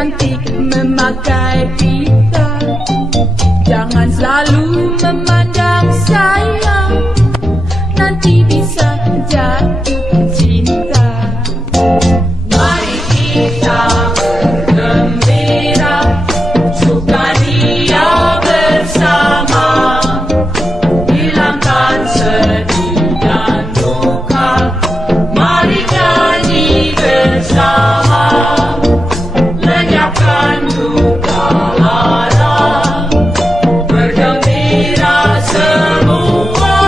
cantik memakai pita. Jangan selalu memandang saya, nanti bisa jatuh cinta. Mari kita bergembira, sukaria bersama, hilangkan sedih dan duka. Mari nyanyi bersama, lenyapkan duka lara, bergembira semua.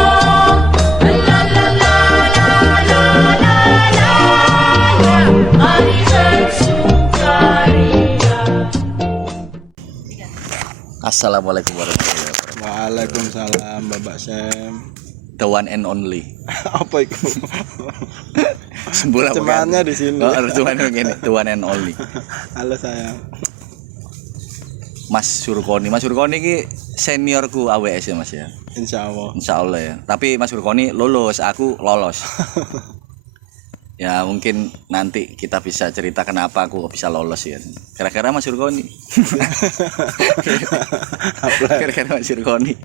La la la la la la la la. Mari bersukaria. Assalamualaikum warahmatullahi wabarakatuh. Waalaikumsalam Bapak Sam. The one and only. Apa itu? Sembulah Cemannya di sini. Oh, cuman begini, the one and only. Halo sayang. Mas Surkoni. Mas Surkoni ki seniorku AWS ya Mas ya. Insya Insyaallah Allah. ya. Tapi Mas Surkoni lulus, aku lolos. Ya mungkin nanti kita bisa cerita kenapa aku bisa lolos ya. Kira-kira Mas Surkoni. Kira-kira Mas Surkoni.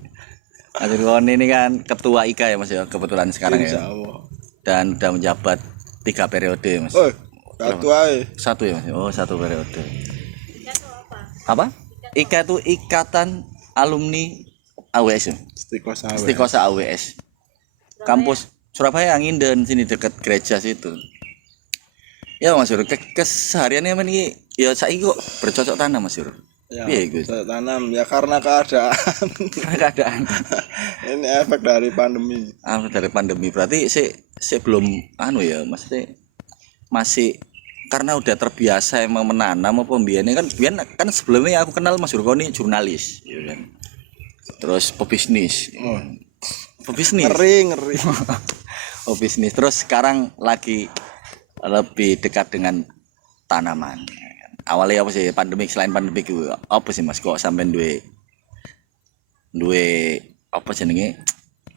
Mas Surkoni ini kan ketua IKA ya Mas ya, kebetulan sekarang Insya ya. Allah. Dan udah menjabat 3 periode Mas. Oh, satu aja. Satu ya Mas. Oh, 1 periode. Apa? IKA itu Ikatan Alumni AWS ya. Istiqosah. Istiqosah AWS. Kampus Surabaya Nginden sini dekat gereja situ. Ya Mas Sur, kesehariannya ini ya saiki kok bercocok tanam Mas Sur. Ya, Piye iku? tanam ya karena keadaan. Karena keadaan. Ini efek dari pandemi. Dari pandemi berarti belum anu ya Mas masih karena udah terbiasa emang menanam apa mbiyen kan sebelumnya aku kenal Mas Surkoni jurnalis ya kan. Terus pebisnis. Pebisnis. Ngeri. Oh bisnis. Terus sekarang lagi lebih dekat dengan tanaman. Awalnya apa sih pandemik, selain pandemik itu apa sih Mas kok sampai duwe apa jenenge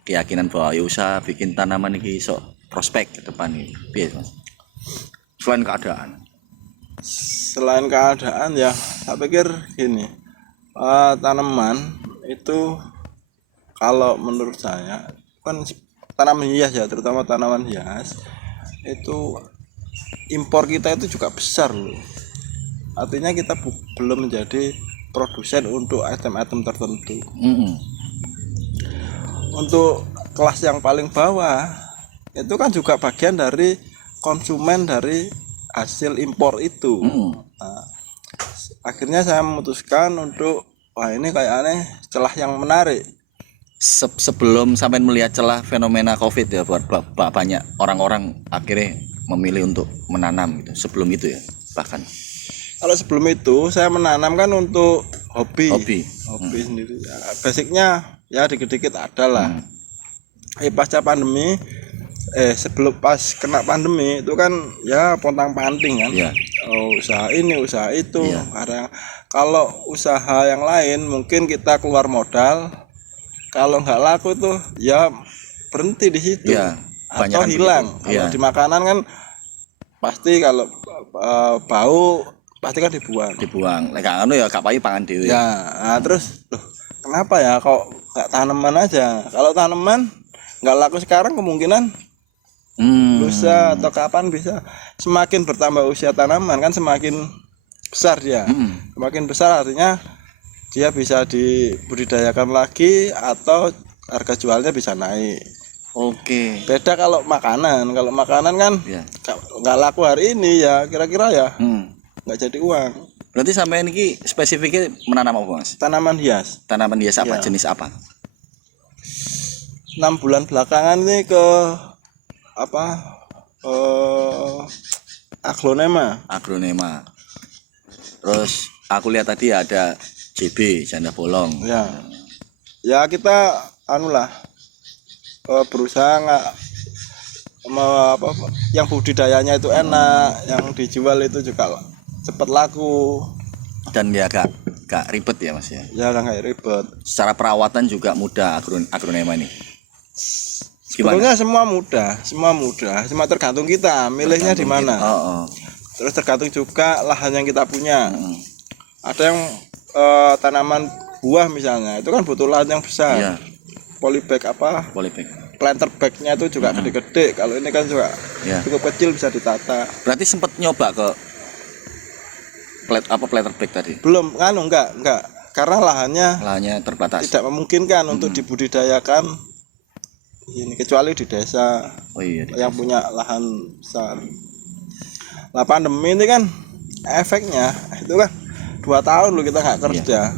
keyakinan bahwa ya usah bikin tanaman iki iso prospek ke depan iki. Piye Mas? Selain keadaan. Selain keadaan ya, saya pikir gini. Tanaman itu kalau menurut saya kan tanaman hias ya, terutama tanaman hias itu impor kita itu juga besar loh. Artinya kita belum menjadi produsen untuk item-item tertentu. Untuk kelas yang paling bawah itu kan juga bagian dari konsumen dari hasil impor itu. Nah, akhirnya saya memutuskan untuk wah ini kayaknya celah yang menarik. Sebelum sampai melihat celah fenomena COVID ya buat banyak orang-orang akhirnya memilih untuk menanam gitu. Sebelum itu ya bahkan. Kalau sebelum itu saya menanam kan untuk hobi sendiri. Ya, basicnya ya dikit-dikit ada lah. Pasca pandemi, sebelum pas kena pandemi itu kan ya pontang-panting kan. Yeah. Oh, usaha ini, usaha itu. Yeah. Kalau usaha yang lain mungkin kita keluar modal. Kalau nggak laku tuh ya berhenti di situ. Yeah. Atau hilang. Kalau di makanan kan pasti kalau bau pasti kan dibuang. Lek anu ya gak payu pangan dhewe. Ya, nah, terus loh, kenapa ya kok nggak tanaman aja? Kalau tanaman nggak laku sekarang kemungkinan lusa atau kapan bisa. Semakin bertambah usia tanaman kan semakin besar dia. Semakin besar artinya dia bisa dibudidayakan lagi atau harga jualnya bisa naik. Oke. Beda kalau makanan kan nggak laku hari ini ya kira-kira ya nggak jadi uang. Berarti sampai ini spesifiknya menanam apa Mas? Tanaman hias. Tanaman hias apa? Ya. Jenis apa? 6 bulan belakangan ini ke aglonema. Terus aku lihat tadi ada JB janda bolong. Ya kita berusaha yang budidayanya itu enak, yang dijual itu juga cepat laku dan dia gak ribet ya Mas ya. Ya nggak ribet. Secara perawatan juga mudah aglonema ini. Sebetulnya semua mudah, cuma tergantung kita milihnya di mana. Terus tergantung juga lahan yang kita punya. Mm. Ada yang tanaman buah misalnya, itu kan butuh lahan yang besar. Iya, Polybag apa? polybag. Planter bagnya itu juga gede-gede. Kalau ini kan juga Ya. cukup kecil, bisa ditata. Berarti sempat nyoba ke planter bag tadi. Belum, enggak. Karena Lahannya terbatas. tidak memungkinkan untuk dibudidayakan ini, kecuali di desa Oh iya. yang punya lahan besar. Nah, pandemi ini kan efeknya itu kan 2 tahun loh kita nggak kerja.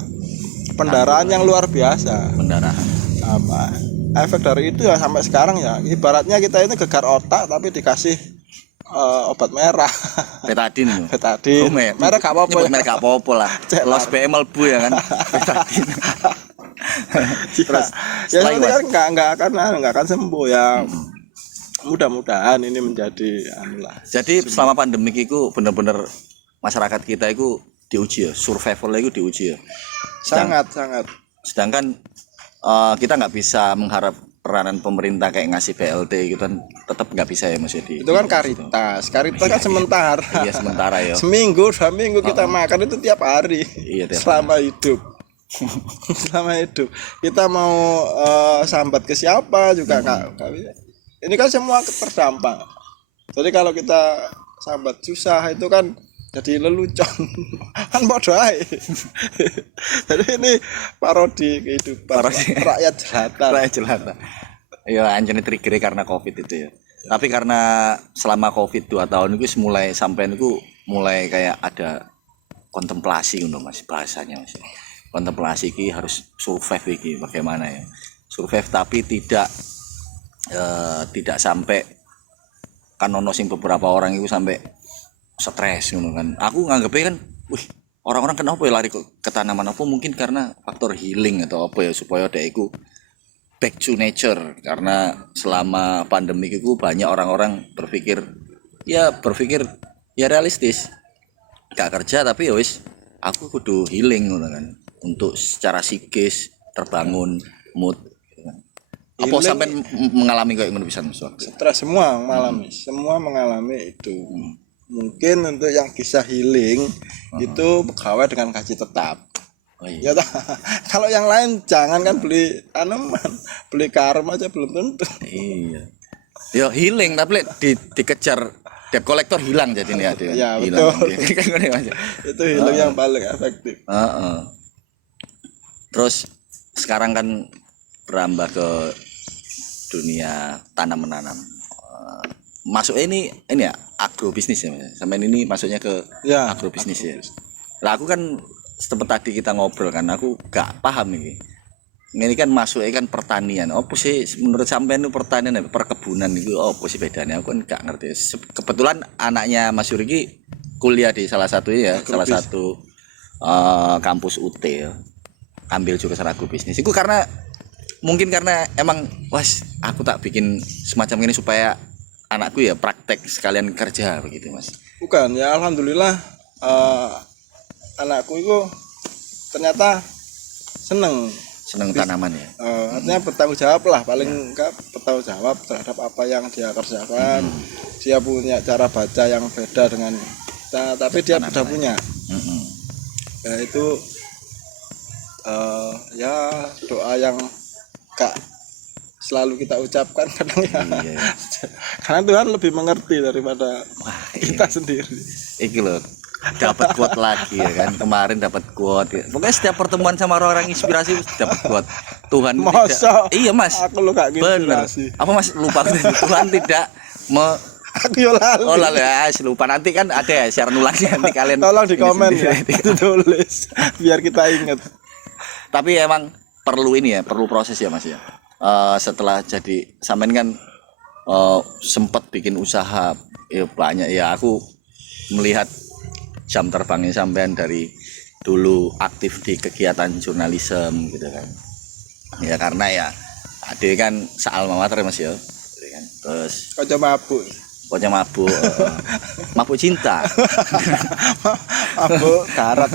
Pendarahan yang luar biasa. Pendarahan. Apa efek dari itu ya sampai sekarang ya ibaratnya kita ini gegar otak tapi dikasih obat merah. Betadin. Betadin. Merek gak apa-apa ya. Merek gak apa-apa lah. Cek Los lah. BM melbu ya kan. Betadin. Terus Ya setelah nanti itu, kan nggak akan sembuh ya. Mudah-mudahan ini menjadi anulah. jadi selama pandemik itu bener-bener masyarakat kita itu diuji ya, survival itu diuji ya. Sangat. Sedangkan kita nggak bisa mengharap peranan pemerintah kayak ngasih BLT gitu kan, tetap nggak bisa ya Mas Yedi. Itu kan Karitas kan sementara. Iya sementara ya. Seminggu 2 minggu kita makan itu tiap hari. Iya tiap Selama hidup. Selama hidup kita mau sambat ke siapa juga nggak bisa. Ini kan semua terdampak. Jadi kalau kita sambat susah itu kan jadi lelucon. Kan bodoh aja. Jadi ini parodi kehidupan Parodi. rakyat jelata. Rakyat jelata. Iya anjane trigger karena Covid itu ya. Tapi karena selama Covid 2 tahun itu mulai sampai itu mulai kayak ada kontemplasi ngono Mas bahasanya Mas. Kontemplasi iki harus survive iki bagaimana ya. Survive tapi tidak sampai kan ono sing beberapa orang itu sampai stres ngono kan. Aku nganggepnya kan, wih, orang-orang kenapa ya lari ke tanaman apa mungkin karena faktor healing atau apa ya supaya dia itu back to nature karena selama pandemi itu banyak orang-orang berpikir ya realistis. Gak kerja tapi ya wis aku kudu healing ngono kan. Untuk secara psikis terbangun mood gitu kan. Apa Healing. sampai mengalami kayak ngono pisan Mas? Stres semua mengalami itu. Mungkin untuk yang bisa healing itu pegawai dengan gaji tetap. Oh iya. Ya kalau yang lain jangan kan beli tanaman, beli karm aja belum tentu. Iya. Ya healing tapi dikejar debt collector hilang jadi nih ada. Ya, hilang. betul. Kayak gini Mas. Itu healing yang paling efektif. Heeh. Terus sekarang kan berambah ke dunia tanam menanam. Masuk ini ya agrobisnis ya Mas. Sampai ini masuknya ke Ya, agrobisnis ya. Lah aku kan seperti tadi kita ngobrol kan aku gak paham ini. Ini kan masuknya kan pertanian. Apa sih menurut sampean itu pertanian perkebunan itu apa sih bedanya? Aku kan gak ngerti. Kebetulan anaknya Mas Yuri kuliah di salah satu ya, salah satu kampus UT ya. Ambil jurusan agrobisnis. Itu karena mungkin karena emang aku tak bikin semacam ini supaya anakku ya praktek sekalian kerja begitu Mas. Bukan ya, alhamdulillah anakku itu ternyata seneng Tanaman ya. artinya bertanggung jawab lah, paling enggak bertanggung jawab terhadap apa yang dia kerjakan. Dia punya cara baca yang beda dengan kita, tapi dia sudah punya. Ya itu ya doa yang gak selalu kita ucapkan kadang ya. Iya. Karena Tuhan lebih mengerti daripada Wah, kita sendiri. iki loh dapat quote lagi ya kan, kemarin dapat quote ya. Pokoknya setiap pertemuan sama orang inspirasi dapat quote Tuhan Masa? iya Mas, Aku lo gak bener inspirasi. apa Mas lupa Tuhan tidak Aku yo lali. oh lalu ya lupa nanti kan ada ya siaran ulangnya nanti kalian Tolong di ini komen ya, sendiri. ditulis biar kita ingat. Tapi emang perlu ini ya, perlu proses ya Mas ya. Setelah jadi sampean kan sempat bikin usaha ya banyak ya, aku melihat jam terbangnya sampean dari dulu aktif di kegiatan jurnalisme gitu kan. Ya karena ya ade kan sealma mater Mas ya. Kan. Terus Kocok mabuk. pokoknya mabuk mabuk cinta. Mabuk darat.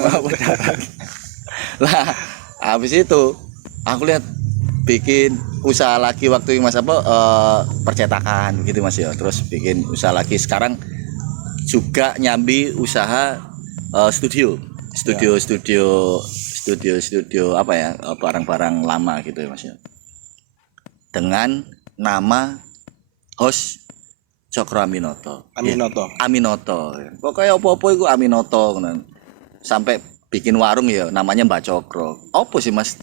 Lah habis itu aku lihat bikin usaha lagi waktu Mas apa percetakan gitu Mas ya. Terus bikin usaha lagi sekarang juga nyambi usaha studio apa ya, barang-barang lama gitu ya Mas ya. Dengan nama host Cokro Aminoto. Aminoto. Pokoknya apa-apa iku Aminoto ngono. Sampai bikin warung ya namanya Mbak Cokro. Apa sih Mas?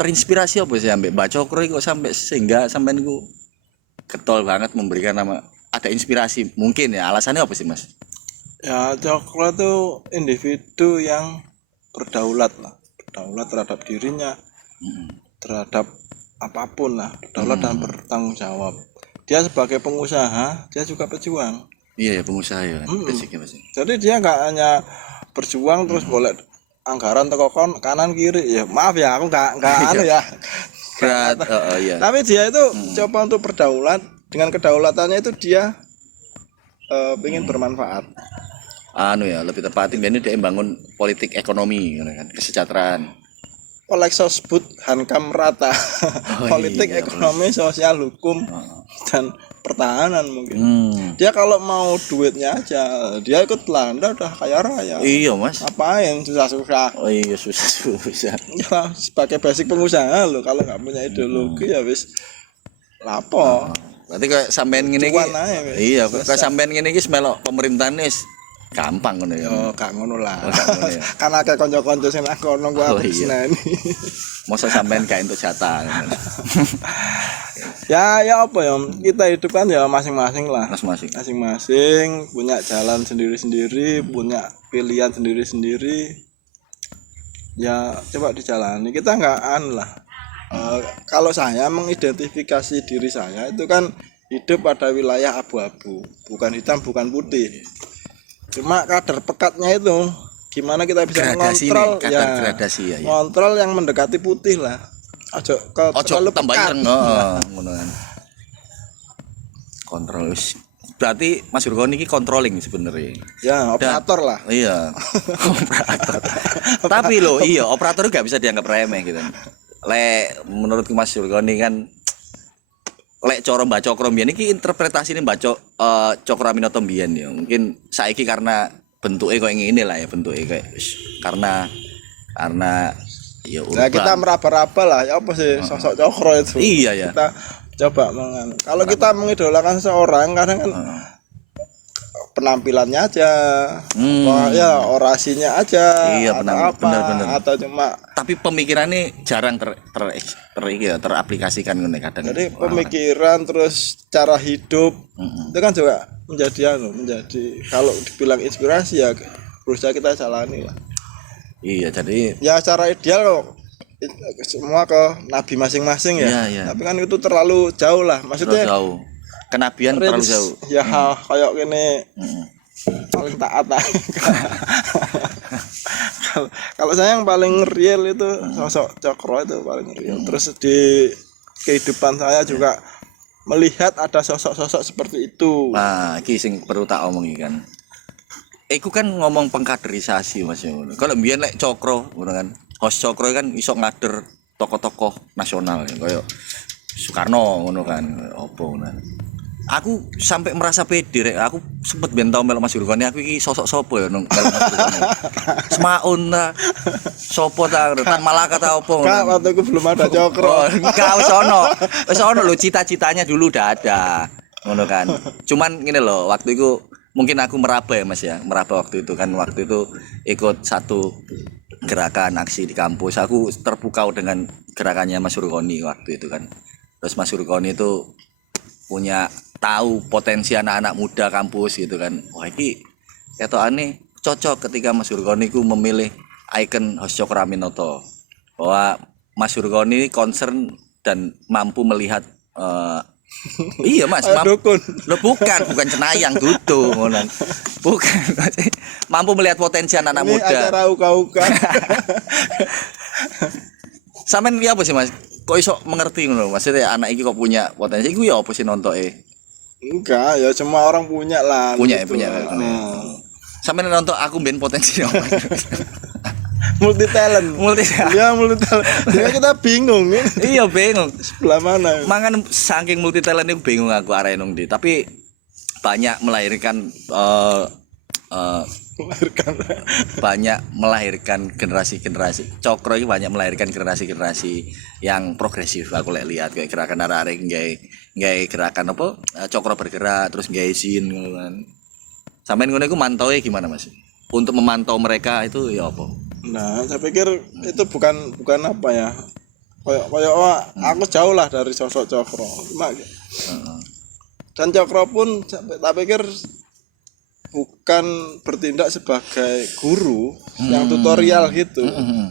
Terinspirasi apa sih ambek Mbak Cokro iku sampai sehingga sampean iku getol banget memberikan nama, ada inspirasi mungkin ya, alasannya apa sih Mas? Ya Cokro itu individu yang berdaulat terhadap dirinya, terhadap apapun lah, berdaulat dan bertanggung jawab. Dia sebagai pengusaha, dia juga pejuang. Iya ya, pengusaha ya. Basicnya Mas. Jadi dia nggak hanya berjuang terus boleh anggaran teko kanan kiri. Ya maaf ya, aku nggak anu ya. Berat, iya. Tapi dia itu coba untuk berdaulat, dengan kedaulatannya itu dia ingin bermanfaat. Anu ya, lebih tepatnya ini dia bangun politik ekonomi kan, kesejahteraan. Oleh sebut hankam rata. Politik, iya, ekonomi, sosial, hukum dan pertahanan mungkin. Dia kalau mau duitnya aja, dia ikut Belanda udah kaya raya. Iya Mas. Apain susah-susah. Oh iya, susah. Ya, sebagai basic pengusaha lo, kalau nggak punya ideologi ya wis lapo. Berarti kayak sampean ngene iki. Cuan ae, wis. Iya, kayak sampean ngene iki melok pemerintahan wis gampang ngono ya. Oh, gak ngono lah. Gak ngono ya. Kan akeh kanca-kanca sing nang kono gua seneni. Masa sampean gak entuk jatah. Ya apa ya, kita hidup kan ya masing-masing lah. Masing-masing punya jalan sendiri-sendiri, punya pilihan sendiri-sendiri. Ya coba dijalani. Kita nggak lah. Kalau saya mengidentifikasi diri saya itu kan hidup pada wilayah abu-abu, bukan hitam, bukan putih. Cuma kadar pekatnya itu gimana kita bisa mengontrol gradasi ya. Kontrol yang mendekati putih lah. Ojo terlalu pekat. Ngono kan. Kontrol wis. Berarti Mas Yurko niki controlling sebenarnya. Ya, operator lah. Iya. Operator. Tapi loh, iya, operator gak bisa dianggap remeh gitu. Lek menurut Mas Yurko niki kan lek cara Mbak Cokro mbiyen iki interpretasine Mbak Cokro Aminoto mbiyen ya. Mungkin saiki karena bentuknya kayak ngene lah ya, bentuknya kayak karena ya urban. Nah, kita meraba-raba lah ya apa sih sosok Cokro itu. Iya ya. Kita coba kalau kita mengidolakan seseorang kadang kan penampilannya aja, ya orasinya aja, iya, benar. Atau cuma tapi pemikirannya jarang teraplikasikan kadang. Jadi pemikiran terus cara hidup itu kan juga menjadi kalau dibilang inspirasi ya berusaha kita jalani lah. Iya, jadi ya secara ideal kok semua ke nabi masing-masing ya. Iya. Tapi kan itu terlalu jauh lah, maksudnya terlalu jauh. Kenabian terlalu jauh. Ya kayak gini paling taat lah. Kalau saya yang paling real itu sosok Cokro itu paling real. Terus di kehidupan saya juga melihat ada sosok-sosok seperti itu. Nah, iki sing perlu tak omongi kan. Iku kan ngomong pengkaderisasi Mas. Kalau mbiyen lek Cokro ngono kan. Host Cokro kan iso ngader tokoh-tokoh nasional ya, kayak Soekarno ngono kan. Opo ngono. Aku sampai merasa pede rek. Aku sempet ben tau melok Mas Yurko aku iki sosok sopo ya nang Mas Yurko. Semaun ta. Sopo ta Tan Malaka ta opo ngono. Kak, waktu itu belum ada Cokro. Enggak wis ono lho, cita-citanya dulu udah ada. Ngono kan. Cuman ngene lho, waktu itu mungkin aku meraba ya Mas ya. Meraba waktu itu kan, waktu itu ikut satu gerakan aksi di kampus. Aku terpukau dengan gerakannya Mas Yurkoni waktu itu kan. Terus Mas Yurkoni itu punya tahu potensi anak-anak muda kampus gitu kan. Wah ini ketokane cocok ketika Mas Yurkoni ku memilih ikon host Cokro Aminoto, bahwa Mas Yurkoni concern dan mampu melihat iya Mas, bukan cenayang dudu ngono. Bukan. Mampu melihat potensi anak-anak muda. Ini acara uka-uka. Sampeyan iki apa sih Mas? Kok iso mengerti ngono? Maksudnya anak iki kok punya potensi iku ya apa sih nontoke? Enggak, ya cuma orang punya lah. Punya. Sampeyan nonton aku mben potensi apa? multi talent. Ya multi talent. Jadi kita bingung ya. Iya bingung. Sebelah mana? Mangan saking multi talent itu bingung aku arek nang ndi. Tapi banyak melahirkan Melahirkan. banyak melahirkan generasi-generasi Cokro ini banyak melahirkan generasi-generasi yang progresif. Aku lihat kayak gerakan arek nggak gerakan apa Cokro bergerak terus nggak izin kan. Sampai ngono iku mantaunya gimana Mas? Untuk memantau mereka itu ya apa? Nah, saya pikir itu bukan apa ya. Kayak aku jauh lah dari sosok Cokro. Dan Cokro pun tak pikir bukan bertindak sebagai guru yang tutorial gitu.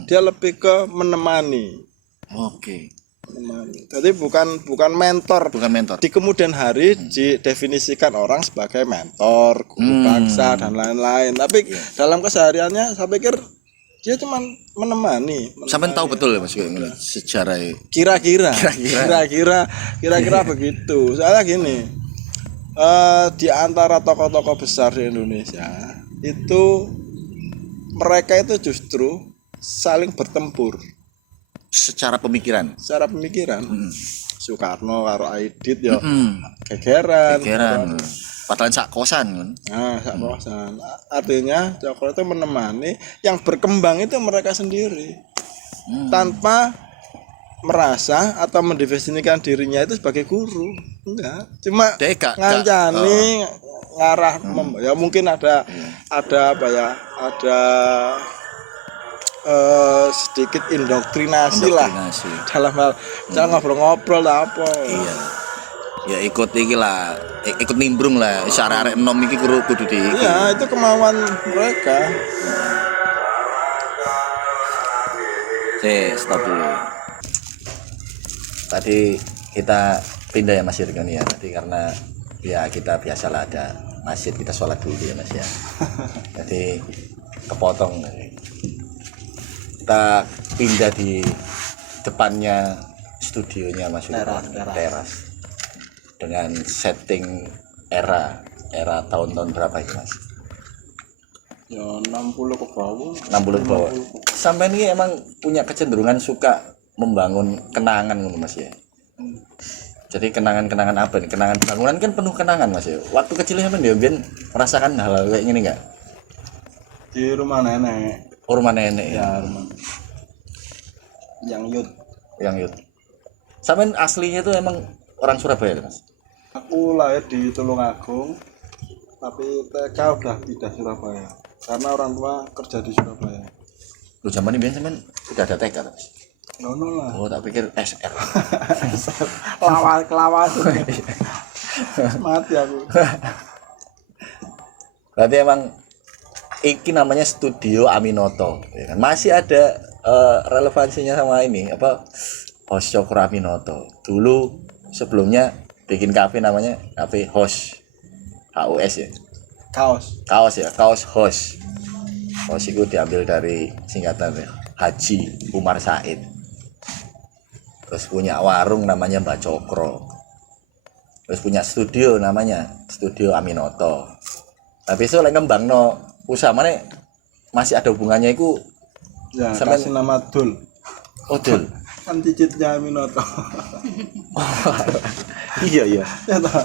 Dia lebih ke menemani. Oke. Menemani. Jadi bukan mentor. Bukan mentor. Di kemudian hari didefinisikan orang sebagai mentor, guru bangsa dan lain-lain. Tapi dalam kesehariannya saya pikir dia cuma menemani. Sampai tahu betul ya Mas kayak secara Kira-kira begitu. Soalnya gini, di antara tokoh-tokoh besar di Indonesia itu mereka itu justru saling bertempur secara pemikiran. Soekarno karo Aidit ya gegeran. Padahal sak kosan kan. Nah, sak kosan. Artinya Cokro itu menemani, yang berkembang itu mereka sendiri. Tanpa merasa atau mendefinisikan dirinya itu sebagai guru. Enggak, cuma ngancani ngarah ya mungkin ada apa ya, ada sedikit indoktrinasi lah dalam hal jangan ngobrol-ngobrol lah apa. Iya. Ya ikut iki lah, ikut nimbrung lah. Arek enom iki kudu di. Iya, itu kemauan mereka. Stop dulu. Tadi kita pindah ya Mas Irgan ya. Tadi karena ya kita biasalah ada masjid, kita sholat dulu ya Mas ya. Jadi kepotong. Kita pindah di depannya studionya Mas Irgan, teras. Dengan setting era tahun-tahun berapa itu Mas? Ya 60 ke bawah. 60 ke bawah. Sampai ini emang punya kecenderungan suka membangun kenangan Mas ya. Jadi kenangan-kenangan apa nih? Kenangan bangunan kan penuh kenangan Mas ya. Waktu kecilnya kan dia merasakan hal kayak gini enggak? Di rumah nenek. Oh, rumah nenek ya. Rumah. Yang Yud. Sampai aslinya itu emang orang Surabaya Mas? Aku lahir di Tulungagung, tapi TK udah pindah Surabaya karena orang tua kerja di Surabaya. Lu zaman ini sampean udah ada TK Mas? Nono lah. Oh, tak pikir SR. Kelawas. Mati aku. Berarti emang iki namanya Studio Aminoto, ya kan? Masih ada relevansinya sama ini apa? Host Cokro Aminoto. Dulu sebelumnya bikin kafe namanya kafe Host. HOS ya. Kaos ya, Kaos Host. Host itu diambil dari singkatan ya, Haji Umar Said. Terus punya warung namanya Mbak Cokro. Terus punya studio namanya Studio Aminoto. Tapi itu lagi ngembangno usaha mana masih ada hubungannya itu ya kasih nama Dul. Oh Dul. Kan cicitnya Aminoto. Iya. Ya toh.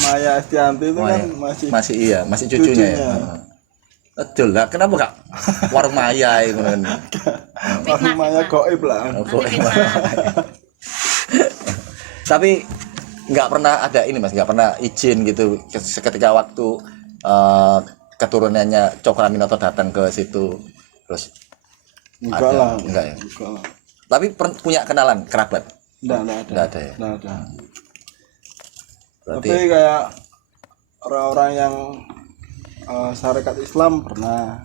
Maya Estianti itu kan masih cucunya ya. Betul lah, kenapa Kak? Warung Maya itu kan. Warung Maya goib lah. Tapi nggak pernah ada ini Mas, nggak pernah izin gitu ketika waktu keturunannya Cokro Aminoto datang ke situ terus enggak lah. Tapi punya kenalan kerabat? Enggak ada ya. Enggak ada. Berarti tapi kayak orang-orang yang syarikat Islam pernah.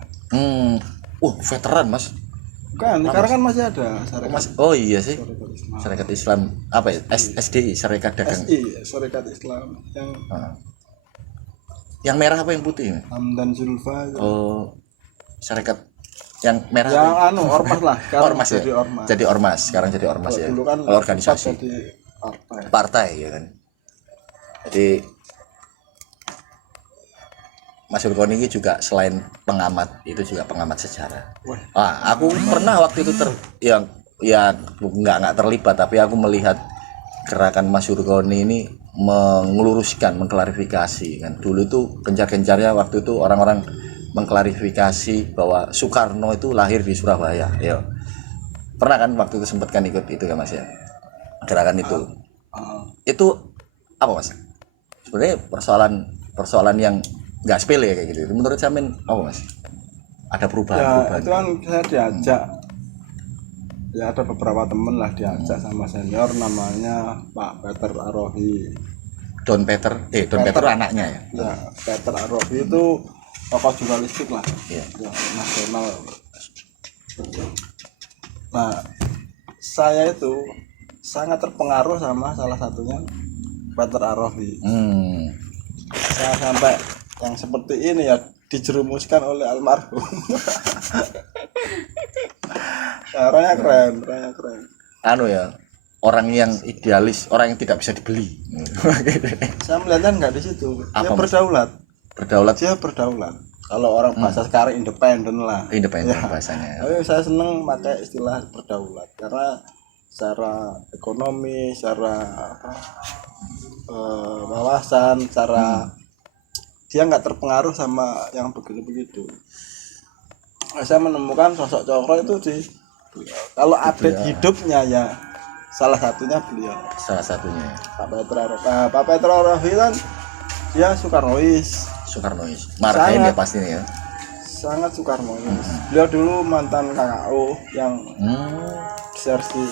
Veteran Mas. Bukan, sekarang kan masih ada syarikat. Oh iya sih. Syarikat Islam apa ya? SDI, Syarikat Dagang. SI, Syarikat Islam yang merah apa yang putih? Hamdan Zulfa. Oh, syarikat yang merah. Yang ormas lah. Ormas ya. Jadi ormas. Sekarang jadi ormas ya. Dulu kan organisasi. Jadi partai ya kan. Jadi Mas Urkoni ini juga selain pengamat itu juga pengamat sejarah. Aku pernah waktu itu yang nggak terlibat tapi aku melihat gerakan Mas Yurkoni ini mengeluruskan, mengklarifikasi kan. Dulu itu gencar-gencarnya waktu itu orang-orang mengklarifikasi bahwa Soekarno itu lahir di Surabaya. Ya. Pernah kan waktu itu sempat kan ikut itu kan Mas ya. Gerakan itu. Itu apa Mas? Sebenarnya persoalan yang nggak sepele ya kayak gitu. Menurut Samin apa Mas? Ada perubahan? Itu kan saya diajak, ya ada beberapa temen lah diajak sama senior namanya Pak Peter Arohi. Don Peter anaknya ya. Ya, Peter Arohi itu tokoh jurnalistik lah, Iya. ya, nasional. Nah, saya itu sangat terpengaruh sama salah satunya Peter Arohi. Saya sampai yang seperti ini ya dijerumuskan oleh almarhum. Orangnya keren. Anu ya, orang yang idealis, orang yang tidak bisa dibeli. Saya melihatnya nggak di situ. Dia Apa, Mas? berdaulat. Dia Berdaulat. Kalau orang bahasa sekarang independen lah. independen Ya. bahasanya. Tapi saya seneng pakai istilah berdaulat karena secara ekonomi, secara wawasan, secara dia nggak terpengaruh sama yang begitu-begitu. Saya menemukan sosok Cokro itu di kalau update hidupnya ya salah satunya beliau. Salah satunya Pak Peter Arohi kan dia Soekarnois, marhain ya Sangat. pasti ya. sangat Soekarnois. Beliau dulu mantan KKO yang disersi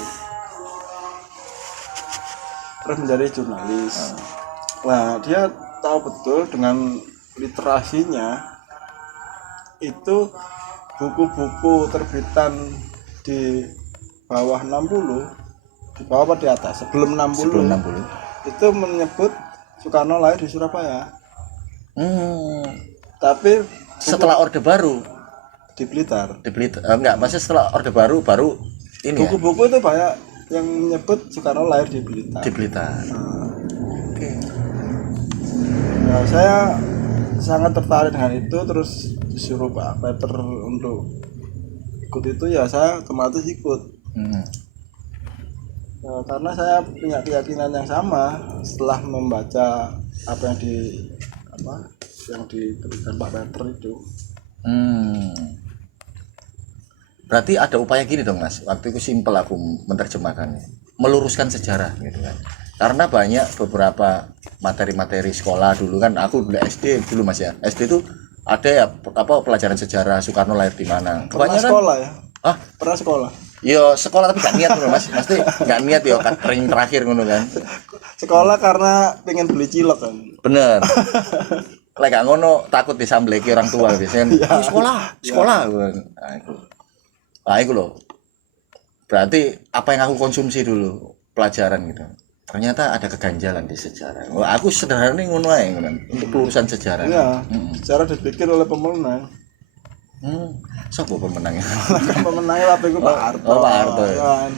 terus menjadi jurnalis. Nah, dia tahu betul dengan literasinya itu buku-buku terbitan di bawah 60, di bawah apa di atas sebelum 60, Sebelum 60. itu menyebut Soekarno lahir di Surabaya. Tapi Setelah Orde Baru di Blitar. di Blitar, enggak, maksudnya setelah Orde Baru ini ya, Buku-buku itu banyak yang menyebut Soekarno lahir di Blitar. di Blitar. Nah, saya sangat tertarik dengan itu, terus disuruh Pak Peter untuk ikut itu, ya saya otomatis ikut. Nah, karena saya punya keyakinan yang sama setelah membaca apa yang diberikan Pak Peter itu. Berarti ada upaya gini dong Mas, waktu itu simpel aku menerjemahkannya, meluruskan sejarah gitu kan. Karena banyak beberapa materi-materi sekolah dulu kan, aku dulu SD dulu Mas ya, SD itu ada ya pelajaran sejarah Soekarno lahir di mana. Pernah sekolah ya? Ah, Pernah sekolah. yo sekolah tapi gak niat ngono Mas, mesti gak niat yo ring terakhir ngono kan. Sekolah karena pengen beli cilok kan. Bener. Lek gak ngono takut disambleki orang tua biasanya. "Ayo sekolah." Nah, itu loh. Berarti apa yang aku konsumsi dulu pelajaran gitu. Ternyata ada keganjalan di sejarah. Wah, aku sederhana ngono ae ngono. Untuk lulusan sejarah. Iya, secara dibikin oleh pemenang. Siapa pemenangnya? Kan pemenangnya waktu itu Pak Harto. Oh, Pak Harto ya. Kan.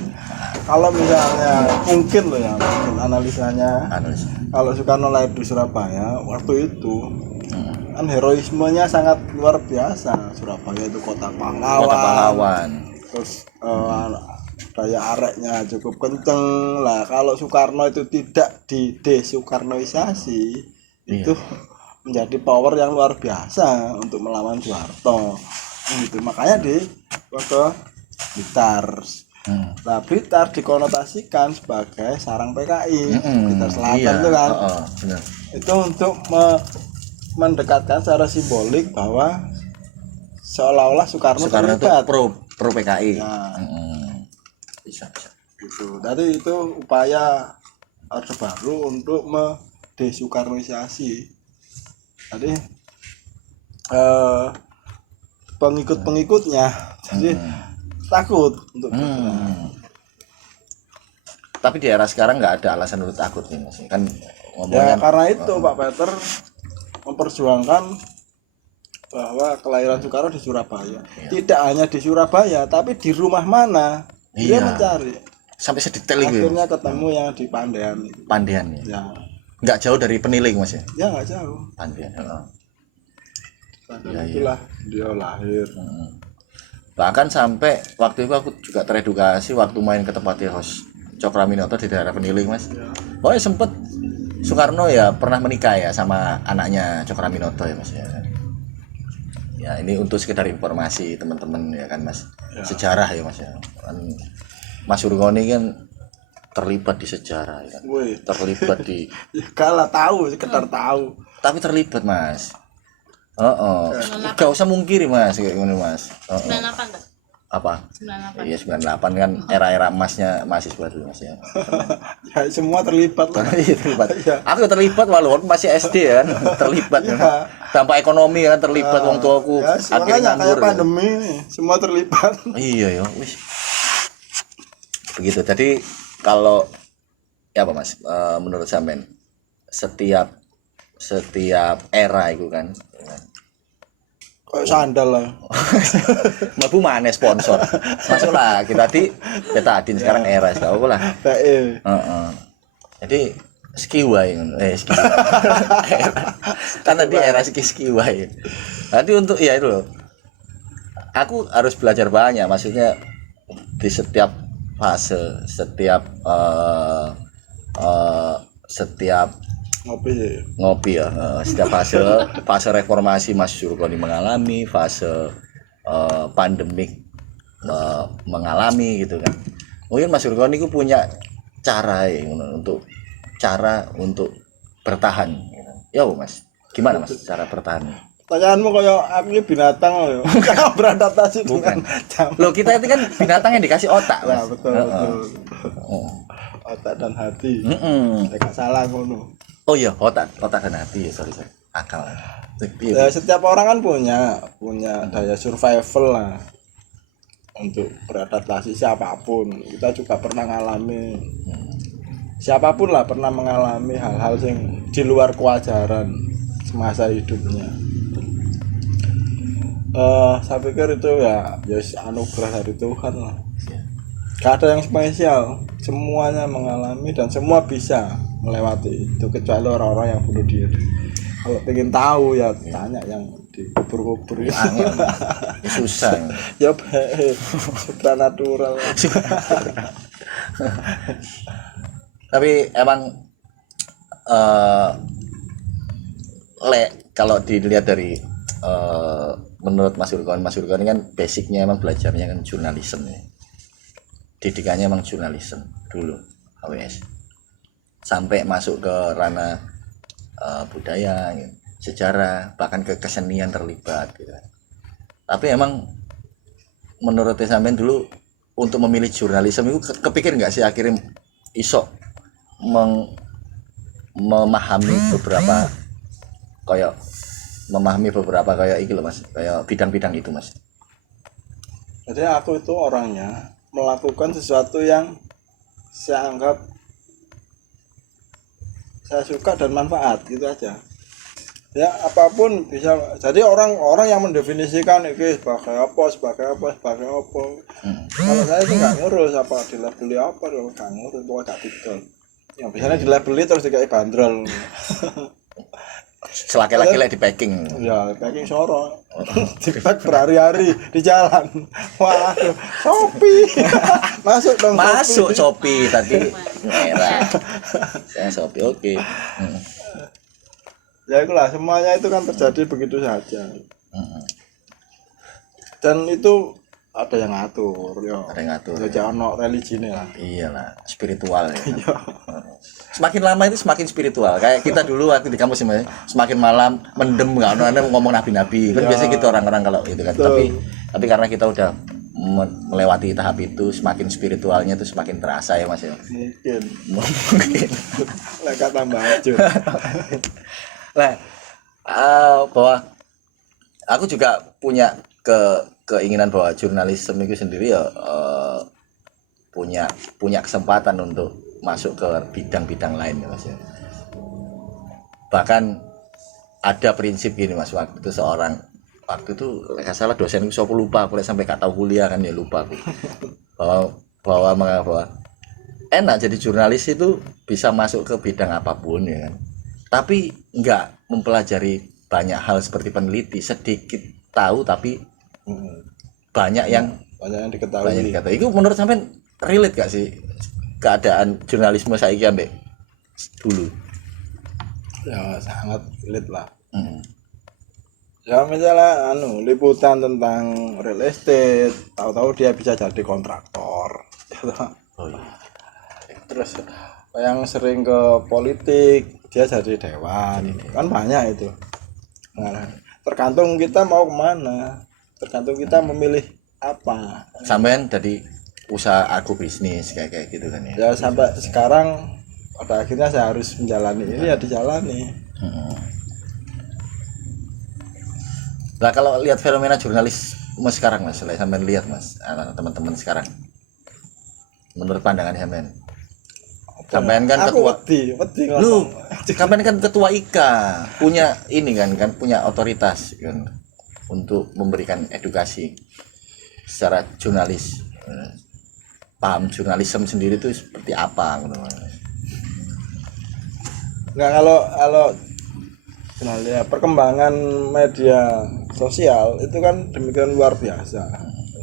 Kalau misalnya mungkin loh ya, mungkin analisanya. Kalau Soekarno lahir di Surabaya waktu itu kan heroismenya sangat luar biasa. Surabaya itu kota pahlawan. Terus daya areknya cukup kenceng lah. Kalau Soekarno itu tidak di desoekarnoisasi, itu menjadi power yang luar biasa untuk melawan Soeharto. Gitu. Makanya di Blitar. Nah, Blitar dikonotasikan sebagai sarang PKI. Blitar Selatan itu kan. Benar. Itu untuk mendekatkan secara simbolik bahwa seolah-olah Soekarno itu terlibat. pro PKI. Nah, Bisa. gitu. Tadi itu upaya Orde Baru untuk mendesoekarnoisasi. Tadi pengikut-pengikutnya jadi takut untuk bergerak. Tapi di era sekarang nggak ada alasan untuk takut nih Mas. Kan Ya ngomongnya karena itu Pak Peter memperjuangkan bahwa kelahiran Soekarno di Surabaya. Tidak hanya di Surabaya, tapi di rumah mana dia mencari. sampai sedetail itu. Akhirnya ketemu yang di Pandean itu. Pandean ya. Ya, Nggak jauh dari Peniling Mas ya. ya nggak jauh. Pandean. Nah, itulah dia lahir. Bahkan sampai waktu itu aku juga teredukasi waktu main ke tempatnya host Cokraminoto di daerah Peniling mas. Ya. Oh ya sempet Soekarno ya pernah menikah ya sama anaknya Cokraminoto ya mas ya. Ya ini untuk sekedar informasi teman-teman ya kan mas. Ya. Sejarah ya mas ya. Kan Mas Surgoni kan terlibat di sejarah ya kan. Woi. Terlibat di Ya kalah tahu, sekedar tahu. tapi terlibat mas. Gak usah mungkiri mas kayak gini mas. 98 tuh. Apa? 98. Iya 98 kan era-era emasnya mahasiswa dulu mas ya. Ya semua terlibat lah. Iya, terlibat. Iya. Aku terlibat walaupun masih SD kan, terlibat Iya. kan. Dampak ekonomi kan terlibat wong tuaku Ya, akhirnya makanya nganggur. kayak pandemi nih, semua terlibat. Iya ya, wis. Begitu. Jadi kalau ya apa mas? Menurut sampean setiap era itu kan Kayak sandal lah. Mlebu mana sponsor. Masuk lah kita di Betadin sekarang era gak apa lah. Baik. Heeh. Jadi skiwai skiwai. Kan tadi era skiwai. Nanti untuk ya itu loh. Aku harus belajar banyak maksudnya di setiap fase, setiap Ngopi sih. ngopi ya setiap fase reformasi Mas Surgoni mengalami, fase pandemik mengalami gitu kan. Mungkin Mas Surgoni itu punya cara ya, untuk bertahan gitu. Ya mas, gimana mas cara bertahan? Pertanyaanmu kayak aku ini binatang loh. Jangan beradaptasi dengan zaman. Loh kita itu kan binatang yang dikasih otak Ya mas. betul betul. Oh. Otak dan hati. Mm-mm. Gak salah ngono. Oh iya otak dan hati ya sorry akal. Ya, setiap orang kan punya daya survival lah untuk beradaptasi siapapun. Kita juga pernah mengalami siapapun lah pernah mengalami hal-hal yang di luar kewajaran semasa hidupnya. Saya pikir itu ya anugerah dari Tuhan lah. Gak ada yang spesial, semuanya mengalami dan semua bisa melewati itu kecuali orang-orang yang bunuh diri. Kalau pengen tahu ya tanya yang dikubur-kubur ya. Susah. Ya baik, supranatural. Tapi emang kalau dilihat dari menurut Mas Surgoni kan basicnya emang belajarnya kan jurnalisme ya. Didikannya emang jurnalisme dulu AWS sampai masuk ke ranah budaya gitu, sejarah bahkan ke kesenian terlibat gitu. Tapi emang menurut sampean dulu untuk memilih jurnalisme itu kepikir nggak sih akhirnya iso memahami beberapa kayak iki loh mas, kayak bidang-bidang itu mas. Jadi aku itu orangnya melakukan sesuatu yang saya anggap saya suka dan manfaat gitu aja. Ya apapun bisa. Jadi orang yang mendefinisikan itu sebagai apa. Kalau saya sih nggak ngurus apa dilabeli apa, nggak ngurus pokoknya gak tidur. Yang biasanya dilabeli terus dikai bandrol. Selaki-laki di packing. Ya packing soro. Dipack berhari-hari di jalan. Waduh, Shopee. Masuk dong. Masuk Shopee tadi merah. Saya Shopee oke. Ya itulah semuanya itu kan terjadi begitu saja. Dan itu ada yang ngatur ya. Ada yang ngatur. Ya jangan no religine lah. Iyalah, spiritual ya. Semakin lama itu semakin spiritual. Kayak kita dulu waktu di kampus semakin malam mendem nggak ada ngomong nabi-nabi. Kan biasanya gitu orang-orang kalau itu kan. Tapi karena kita udah melewati tahap itu, semakin spiritualnya itu semakin terasa ya mas ya. Mungkin. Lah kata baju. Nah, bahwa aku juga punya keinginan bahwa jurnalisme itu sendiri ya punya kesempatan untuk masuk ke bidang-bidang lain ya mas ya. Bahkan ada prinsip gini mas, waktu itu nggak salah dosen itu saya lupa, aku sampai gak tahu kuliah kan ya lupa aku. bahwa enak jadi jurnalis itu bisa masuk ke bidang apapun ya kan. Tapi nggak mempelajari banyak hal seperti peneliti, sedikit tahu tapi banyak yang diketahui. Itu menurut sampean relate gak sih keadaan jurnalisme saiki ambek dulu? Ya sangat sulit lah. Hmm. Ya misalnya liputan tentang real estate, tahu-tahu dia bisa jadi kontraktor. Oh iya. Terus yang sering ke politik, dia jadi dewan. Kan banyak itu. Nah, tergantung kita mau kemana, tergantung kita memilih apa. Sampean dari usaha agrobisnis kayak gitu kan ya. Ya sampai sekarang pada akhirnya saya harus menjalani ini ya dijalani. Nah kalau lihat fenomena jurnalisme sekarang mas, sampean lihat mas, teman-teman sekarang, menurut pandangan sampean kan Aku ketua, wedi lu, ngomong. sampean kan ketua IKA, punya ini kan punya otoritas kan untuk memberikan edukasi secara jurnalis. Paham jurnalisme sendiri itu seperti apa? Nggak, kalau ya, perkembangan media sosial itu kan demikian luar biasa.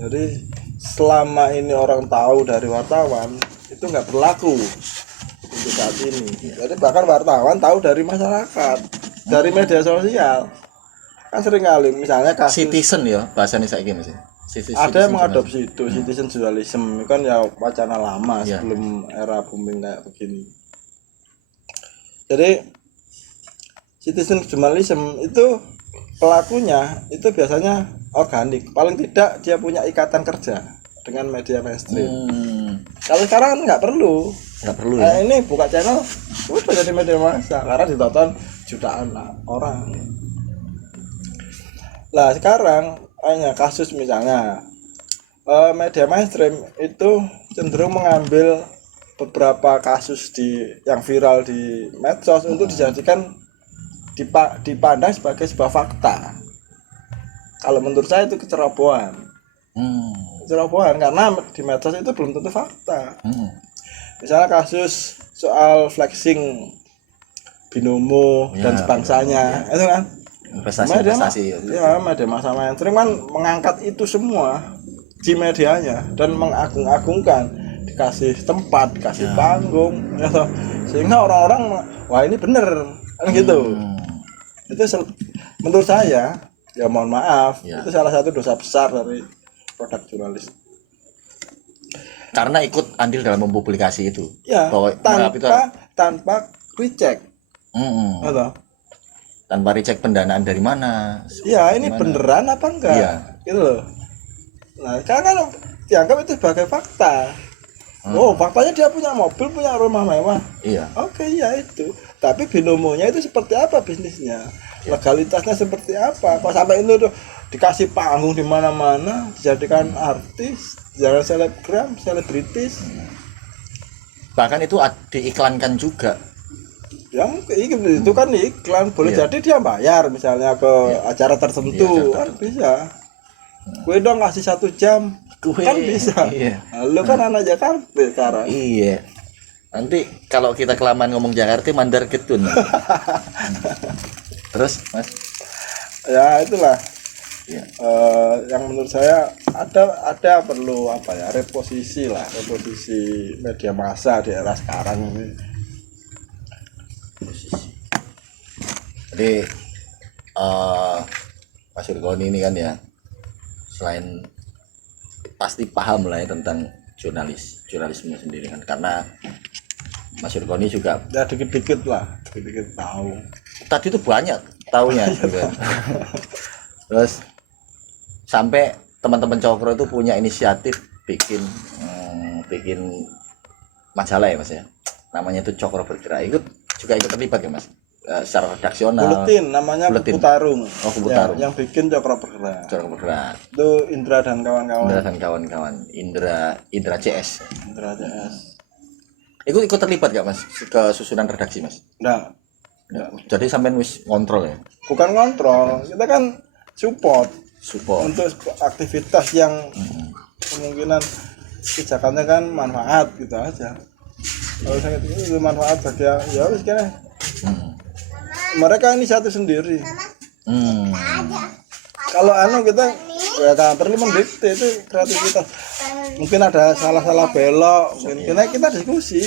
Jadi selama ini orang tahu dari wartawan itu nggak berlaku untuk saat ini. Jadi bahkan wartawan tahu dari masyarakat, dari media sosial. Kan sering kali misalnya kasus Citizen ya bahasanya saya gini sih. ada yang mengadopsi itu citizen journalism kan ya wacana lama Ya. sebelum era booming kayak begini. Jadi citizen journalism itu pelakunya itu biasanya organik, paling tidak dia punya ikatan kerja dengan media mainstream. Kalau sekarang kan nggak perlu Ya. ini buka channel udah jadi media massa karena ditonton jutaan orang. Lah sekarang hanya kasus misalnya media mainstream itu cenderung mengambil beberapa kasus yang viral di medsos untuk dijadikan dipandang sebagai sebuah fakta. Kalau menurut saya itu kecerobohan. Kecerobohan karena di medsos itu belum tentu fakta. Misalnya kasus soal flexing binomo dan sebangsanya, itu kan Investasi. Ya, media massa mainstream kan mengangkat itu semua di medianya dan mengagung-agungkan, dikasih tempat, dikasih panggung, ya toh. Sehingga orang-orang wah ini bener kan gitu. Itu menurut saya ya mohon maaf, itu salah satu dosa besar dari produk jurnalis. Karena ikut andil dalam mempublikasi itu. Ya, Bahwa tanpa recheck. Atau tanpa recheck pendanaan dari mana. iya ini beneran apa enggak? Iya. Gitu loh. Nah, karena dianggap itu sebagai fakta. Oh, faktanya dia punya mobil, punya rumah mewah. Iya. Oke, iya itu. Tapi binomonya itu seperti apa bisnisnya? Legalitasnya seperti apa? Kok sampai itu tuh dikasih panggung di mana-mana, dijadikan artis, jangan selebgram, selebritis. Bahkan itu diiklankan juga. Ya mungkin itu kan iklan, boleh jadi dia bayar misalnya ke acara tertentu, kan bisa. Gue dong kasih 1 jam, kan bisa. Iya. Lu kan anak Jakarta sekarang. Iya. Nanti kalau kita kelamaan ngomong Jakarta mandar ketun. Terus, Mas? Ya itulah. Iya. Yang menurut saya ada perlu reposisi media massa di era sekarang ini. Jadi Mas Yurgoni ini kan ya selain pasti paham lah ya tentang jurnalisme sendiri kan, karena Mas Yurgoni juga Ya dikit-dikit tahu. tadi itu banyak taunya juga. Terus sampai teman-teman Cokro itu punya inisiatif bikin majalah ya Mas ya, namanya itu Cokro Bergerak. Ikut terlibat ya Mas secara redaksional. Buletin namanya Kupu Tarung. Oh, Kupu Tarung. Yang bikin Cokro Bergerak. Cokro Bergerak. Itu Indra dan kawan-kawan. Indra CS. Indra CS. Ikut terlibat gak Mas ke susunan redaksi Mas? Enggak. Jadi sampean wis ngontrol ya? Bukan kontrol, kita kan support untuk aktivitas yang kemungkinan kebijakannya kan manfaat gitu aja. Kalau saya itu manfaat bagi ya wis kene. Mereka inisiatif sendiri. Kalau kita ya kan perlu mendikte, itu kreativitas. mungkin ada salah-salah belok, mungkin kita diskusi.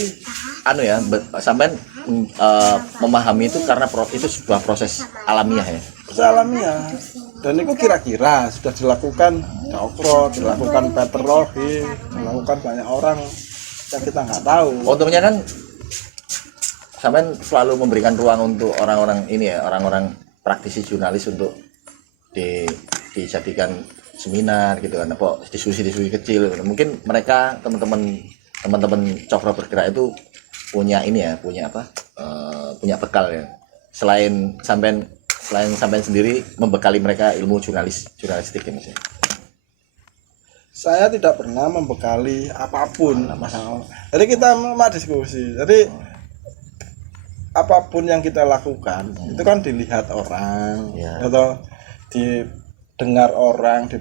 Anu ya, sampean memahami itu karena itu sebuah proses alamiah ya. Proses alamiah. Dan itu kira-kira sudah dilakukan Cokro, dilakukan Peter Rohi, dilakukan banyak orang yang kita nggak tahu. Untungnya kan sampean selalu memberikan ruang untuk orang-orang ini ya, orang-orang praktisi jurnalis untuk dijadikan seminar gitu kan, apa diskusi-diskusi kecil. Mungkin mereka teman-teman Cokro Bergerak itu punya ini ya, punya apa? Punya bekal ya. Selain sampean sendiri membekali mereka ilmu jurnalistik ya Mas. Saya tidak pernah membekali apapun masalah. Jadi kita mau diskusi. Jadi apapun yang kita lakukan itu kan dilihat orang atau didengar orang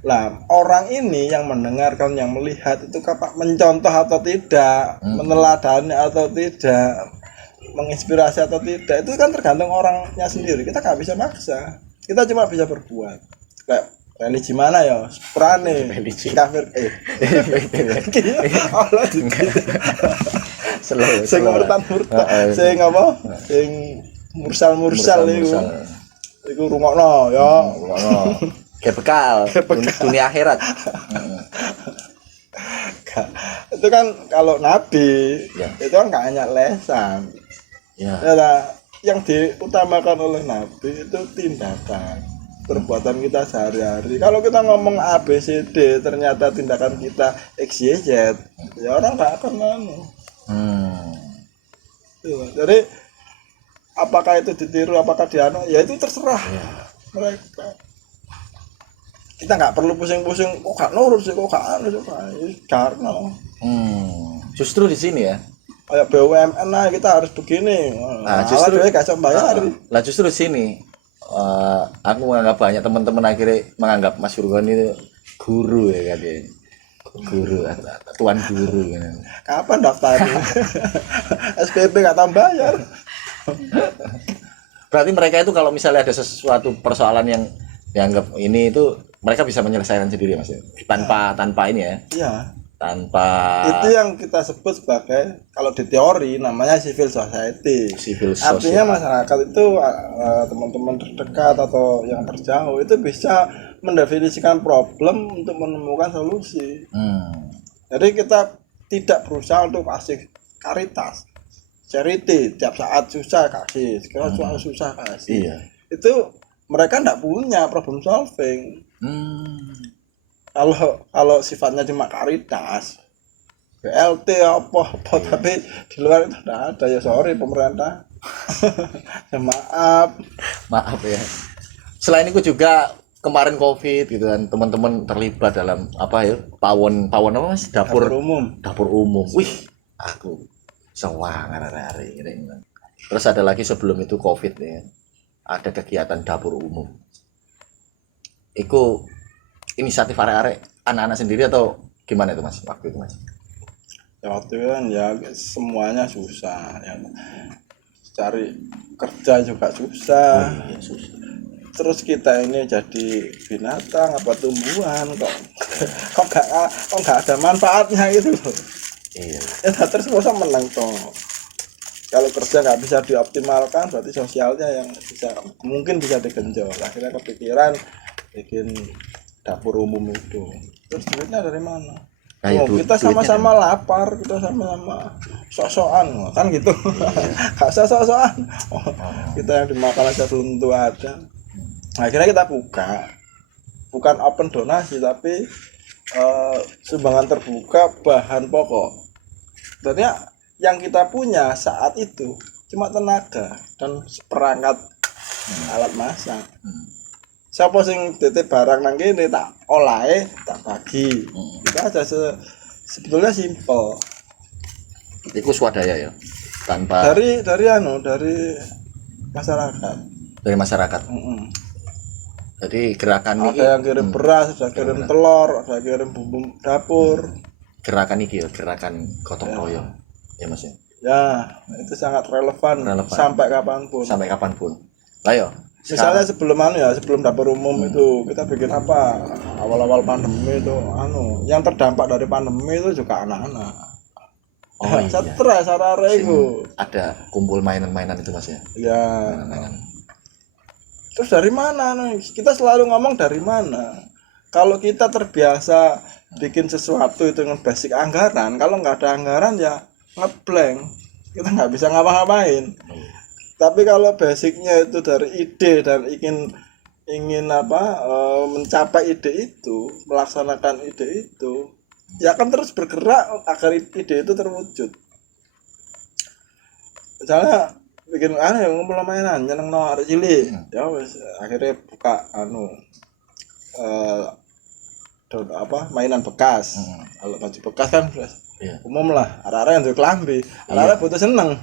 lah orang ini yang mendengarkan, yang melihat itu kapan mencontoh atau tidak, meneladani atau tidak, menginspirasi atau tidak, itu kan tergantung orangnya sendiri. Kita nggak bisa maksa, kita cuma bisa berbuat. Kayak religi mana ya? Prane kafir Allah sing murtad sing apa? Sing mursal iku rungokno ya. Kayak bekal dunia akhirat. Itu kan kalau nabi itu kan nggak hanya lesan. Ya, yang diutamakan oleh nabi itu tindakan, perbuatan kita sehari-hari. Kalau kita ngomong A B C D ternyata tindakan kita X Y Z, ya orang nggak akan mau. Jadi apakah itu ditiru, apakah dianu, ya itu terserah mereka. Kita nggak perlu pusing-pusing, kok gak nurut sih, kok gak anu sih, karena justru di sini ya, kayak BUMN lah kita harus begini. Nah, justru gak bayar. Lah justru di sini aku menganggap banyak teman-teman akhirnya menganggap Mas Yurgoni itu guru ya katanya. Guru, tuan guru gitu. Kapan daftarnya? SPP gak tambah bayar. Berarti mereka itu kalau misalnya ada sesuatu persoalan yang dianggap ini itu mereka bisa menyelesaikan sendiri Mas ya. Tanpa ini ya. Iya. Tanpa itu yang kita sebut sebagai, kalau di teori namanya civil society. Artinya masyarakat itu teman-teman terdekat atau yang terjauh itu bisa mendefinisikan problem untuk menemukan solusi. Jadi kita tidak berusaha untuk kasih karitas, charity, tiap saat susah kasih, sekarang susah kasih. Iya. Itu mereka tidak punya problem solving. Kalau sifatnya cuma karitas, BLT apa tapi di luar itu tidak ada, ya sorry pemerintah. Ya, maaf ya. Selain itu juga kemarin COVID gitu kan, teman-teman terlibat dalam apa ya, pawon apa Mas, dapur umum. Wih, aku sewangan hari ini. Terus ada lagi sebelum itu COVID ya, ada kegiatan dapur umum. Itu inisiatif arek-arek anak-anak sendiri atau gimana itu Mas waktu itu Mas? Ya waktu itu kan ya semuanya susah ya. Cari kerja juga susah. Susah. Terus kita ini jadi binatang apa tumbuhan kok nggak ada manfaatnya gitu loh. Iya. Ya terus masa menang toh. Kalau kerja nggak bisa dioptimalkan, berarti sosialnya yang mungkin bisa digenjot. Akhirnya kepikiran bikin dapur umum itu. Terus duitnya dari mana? Kita sama-sama lapar, kita sama-sama sok-sokan kan gitu. Gak sok-sokan. Kita yang dimakan aja belum tentu ada. Akhirnya kita bukan open donasi tapi sumbangan terbuka bahan pokok. Ternyata yang kita punya saat itu cuma tenaga dan seperangkat alat masak. Siapa sing titip barang nang kene tak olahe tak bagi. Itu aja sebetulnya simpel. Itu swadaya ya. Tanpa dari masyarakat. Dari masyarakat. Jadi gerakan ini ada yang kirim beras, ada kirim telur, ada kirim bumbu dapur. Gerakan ini ya, gerakan gotong royong. Ya Mas ya. Ya, itu sangat relevan. Sampai kapanpun. Lah yo, Misalnya sebelum dapur umum itu kita bikin apa? Awal-awal pandemi itu yang terdampak dari pandemi itu juga anak-anak. Oh iya. Stres arek itu. Ada kumpul mainan-mainan itu Mas ya. Ya. Mainan. Terus dari mana nih? Kita selalu ngomong dari mana? Kalau kita terbiasa bikin sesuatu itu dengan basic anggaran, kalau nggak ada anggaran ya ngeblank. Kita nggak bisa ngapa-ngapain. Tapi kalau basicnya itu dari ide dan ingin mencapai ide itu, melaksanakan ide itu, ya akan terus bergerak agar ide itu terwujud. Misalnya bikin ngumpul mainan nyeneng no arek cilik, ya wes akhirnya buka mainan bekas. Kalau baju bekas kan umum lah, arek-arek yang duwe klambi, arek-arek butuh seneng.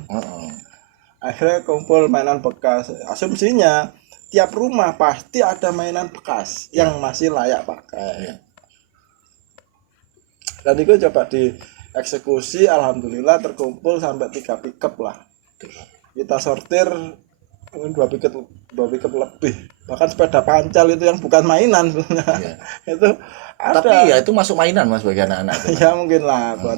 Akhirnya kumpul mainan bekas. Asumsinya tiap rumah pasti ada mainan bekas yang masih layak pakai. Dan itu coba dieksekusi, alhamdulillah terkumpul sampai 3 pickup lah. Kita sortir 2 pickup lebih. Bahkan sepeda pancal itu yang bukan mainan sebenarnya. Itu ada. Tapi ya itu masuk mainan Mas bagi anak-anak. Ya mungkin lah buat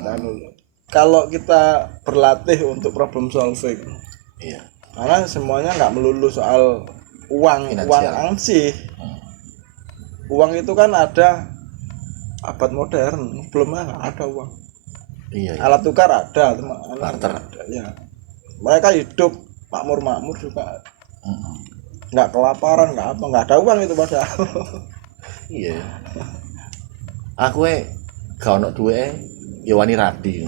kalau kita berlatih untuk problem solving. Iya. Karena semuanya nggak melulu soal uang ansih. Uang itu kan ada abad modern, belum ada uang. Iya. Alat tukar ada, barter. Ya. Mereka hidup makmur juga. Nggak kelaparan, nggak ada uang itu padahal. Iya. Aku gak ono duwe ya wani radi.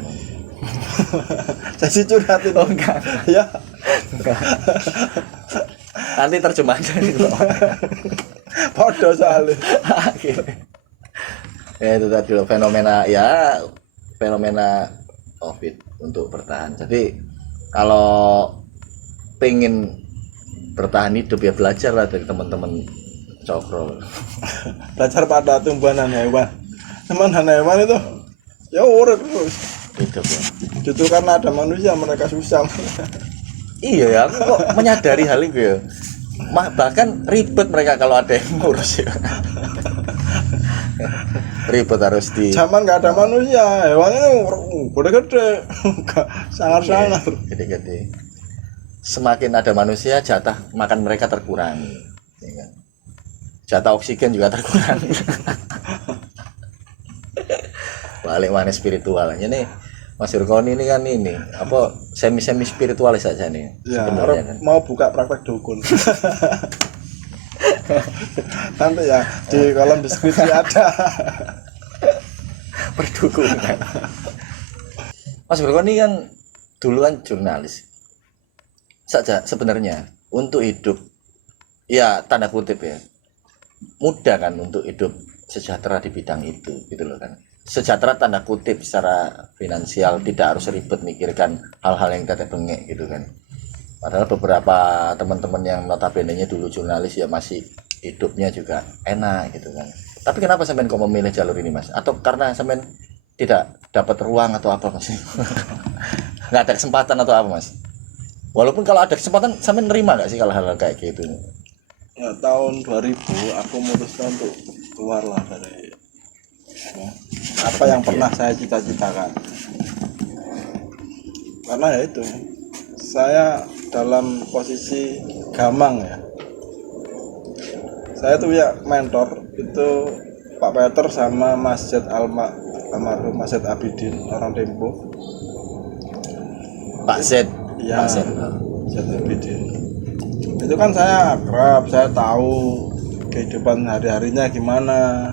Jadi curhat itu. Enggak. Ya. Enggak. Nanti terjemahnya itu. Podo soalnya. Ya itu tadi loh fenomena COVID untuk bertahan. Jadi kalau pengen bertahan hidup ya belajar lah dari teman-teman Cokro. Belajar pada tumbuhan dan hewan. Tumbuhan dan hewan itu ya urip terus. Hidup ya. Justru karena ada manusia mereka susah. Iya ya, aku kok menyadari hal itu ya. Bahkan ribet mereka kalau ada yang ngurus ya. Ribet harus di. Zaman nggak ada manusia, hewan itu gede-gede, sangar-sangar. Gede-gede. Semakin ada manusia, jatah makan mereka terkurangi. Ya kan? Jatah oksigen juga terkurangi. Balik mana spiritualnya nih. Mas Yurkoni ini kan apa semi spiritualis saja nih ya, sebenarnya kan. Mau buka praktek dukun. Nanti ya di kolom deskripsi ada. Berdukun kan. Mas Yurkoni kan duluan jurnalis saja sebenarnya untuk hidup ya tanda kutip ya mudah kan untuk hidup sejahtera di bidang itu gitu loh kan. Sejahtera tanda kutip secara finansial, tidak harus ribet mikirkan hal-hal yang tetek bengek gitu kan. Padahal beberapa teman-teman yang notabene-nya dulu jurnalis ya masih hidupnya juga enak gitu kan. Tapi kenapa sampean kok memilih jalur ini Mas? Atau karena sampean tidak dapat ruang atau apa Mas? Nggak ada kesempatan atau apa Mas? Walaupun kalau ada kesempatan sampean nerima nggak sih kalau hal-hal kayak gitu? Ya, tahun 2000 aku memutuskan untuk keluar lah dari apa yang pernah saya cita-citakan. Karena ya itu saya dalam posisi gamang ya. Saya tuh ya mentor itu Pak Peter sama Masjid almarhum Masjid Abidin orang Tempo. Pak Z. Ya, Pak Z. Masjid Abidin. Itu kan saya akrab, saya tahu kehidupan hari-harinya gimana.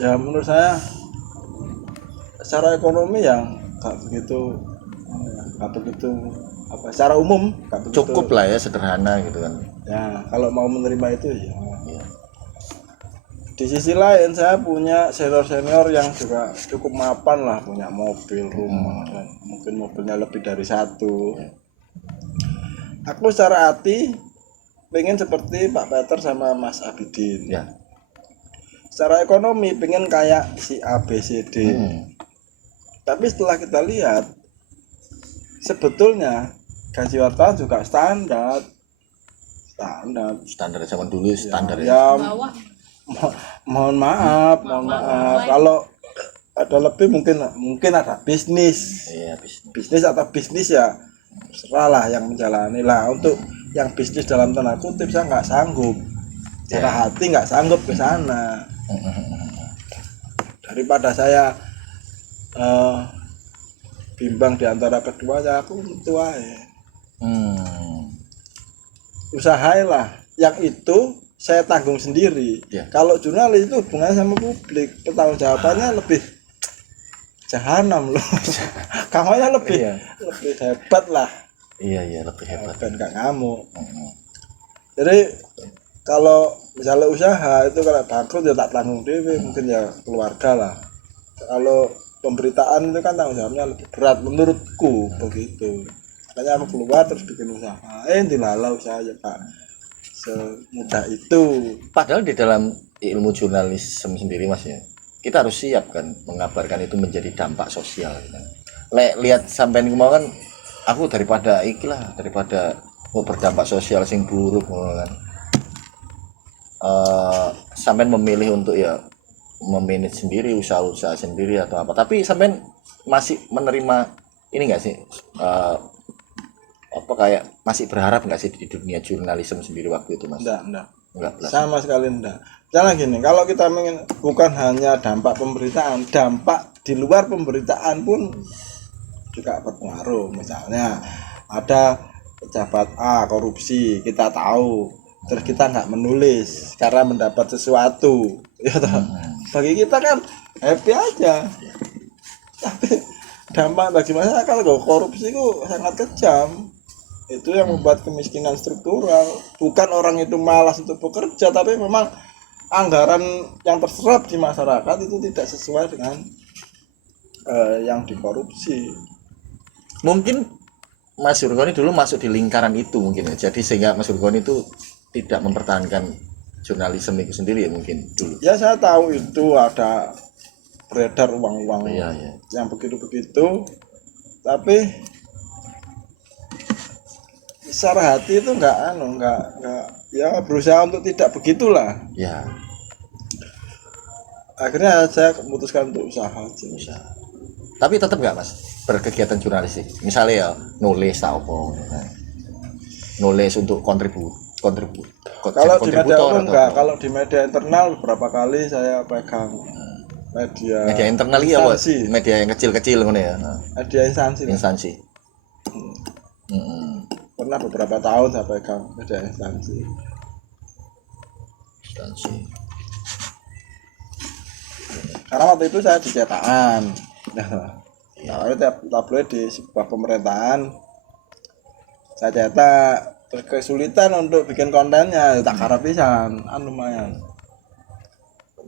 Ya menurut saya secara ekonomi yang nggak begitu apa secara umum nggak begitu Cukup lah ya sederhana gitu kan ya kalau mau menerima itu ya. Di sisi lain saya punya senior yang juga cukup mapan lah, punya mobil, rumah dan mungkin mobilnya lebih dari satu. Aku secara hati pengen seperti Pak Peter sama Mas Abidin ya. Secara ekonomi pengen kayak si A, B, C, D. Tapi setelah kita lihat sebetulnya gaji wartawan juga standar standar. Standar zaman dulu standar ya. Ya Bawah. mohon maaf kalau ada lebih mungkin ada bisnis Iya, bisnis. bisnis atau bisnis ya terserah lah yang menjalani lah. Untuk yang bisnis dalam tanda kutip saya nggak sanggup, secara hati nggak sanggup ke sana. Daripada saya bimbang di antara keduanya, aku itu aja usahailah yang itu saya tanggung sendiri. Ya. Kalau jurnalis itu hubungannya sama publik, pertanggungjawabannya lebih jahanam loh. Kamunya lebih Iya. lebih hebat lah, Iya lebih hebat. dan gak ngamuk. Jadi kalau misalnya usaha itu kalau bangkrut ya tak tanggung dewe, mungkin ya keluarga lah. Kalau pemberitaan itu kan tanggung jawabnya lebih berat menurutku begitu. Makanya aku keluar terus bikin usaha. Dilalah usaha ya Pak. Semudah itu. Padahal di dalam ilmu jurnalisme sendiri Mas ya, kita harus siap kan mengabarkan itu menjadi dampak sosial gitu. Lihat sampai kemarin aku daripada mau berdampak sosial sing buruk kan. Sampai memilih untuk ya memanage sendiri, usaha-usaha sendiri atau apa. Tapi sampai masih menerima ini enggak sih? Apa kayak masih berharap nggak sih di dunia jurnalisme sendiri waktu itu Mas? Enggak. Enggak. Sama sekali enggak. Jangan gini, kalau kita ingin bukan hanya dampak pemberitaan, dampak di luar pemberitaan pun juga berpengaruh. Misalnya ada pejabat A korupsi, kita tahu, terus kita nggak menulis cara mendapat sesuatu, ya toh. Bagi kita kan happy aja. Tapi dampak bagi masyarakat kalau korupsi itu sangat kejam. Itu yang membuat kemiskinan struktural. Bukan orang itu malas untuk bekerja, tapi memang anggaran yang terserap di masyarakat itu tidak sesuai dengan yang dikorupsi. Mungkin Mas Surkoni dulu masuk di lingkaran itu mungkin ya. Jadi sehingga Mas Surkoni itu tidak mempertahankan jurnalisme itu sendiri ya mungkin dulu. Ya saya tahu itu ada beredar uang-uang Iya. yang begitu-begitu, tapi secara hati itu enggak ya berusaha untuk tidak begitulah. Ya. Akhirnya saya memutuskan untuk usaha aja. Bisa. Tapi tetap nggak Mas berkegiatan jurnalistik? Misalnya ya nulis atau apa? Nulis untuk kontribut. Kalau di media umum enggak, kalau di media internal beberapa kali saya pegang media internal ya Bos. instansi. Media yang kecil-kecil ngono ya. Media instansi. Instansi. Pernah beberapa tahun saya pegang media instansi. Karena waktu itu saya di cetakan. Nah, tiap tabloid di sebuah pemerintahan saya cetak, terus kesulitan untuk bikin kontennya, tak harap pisan, lumayan.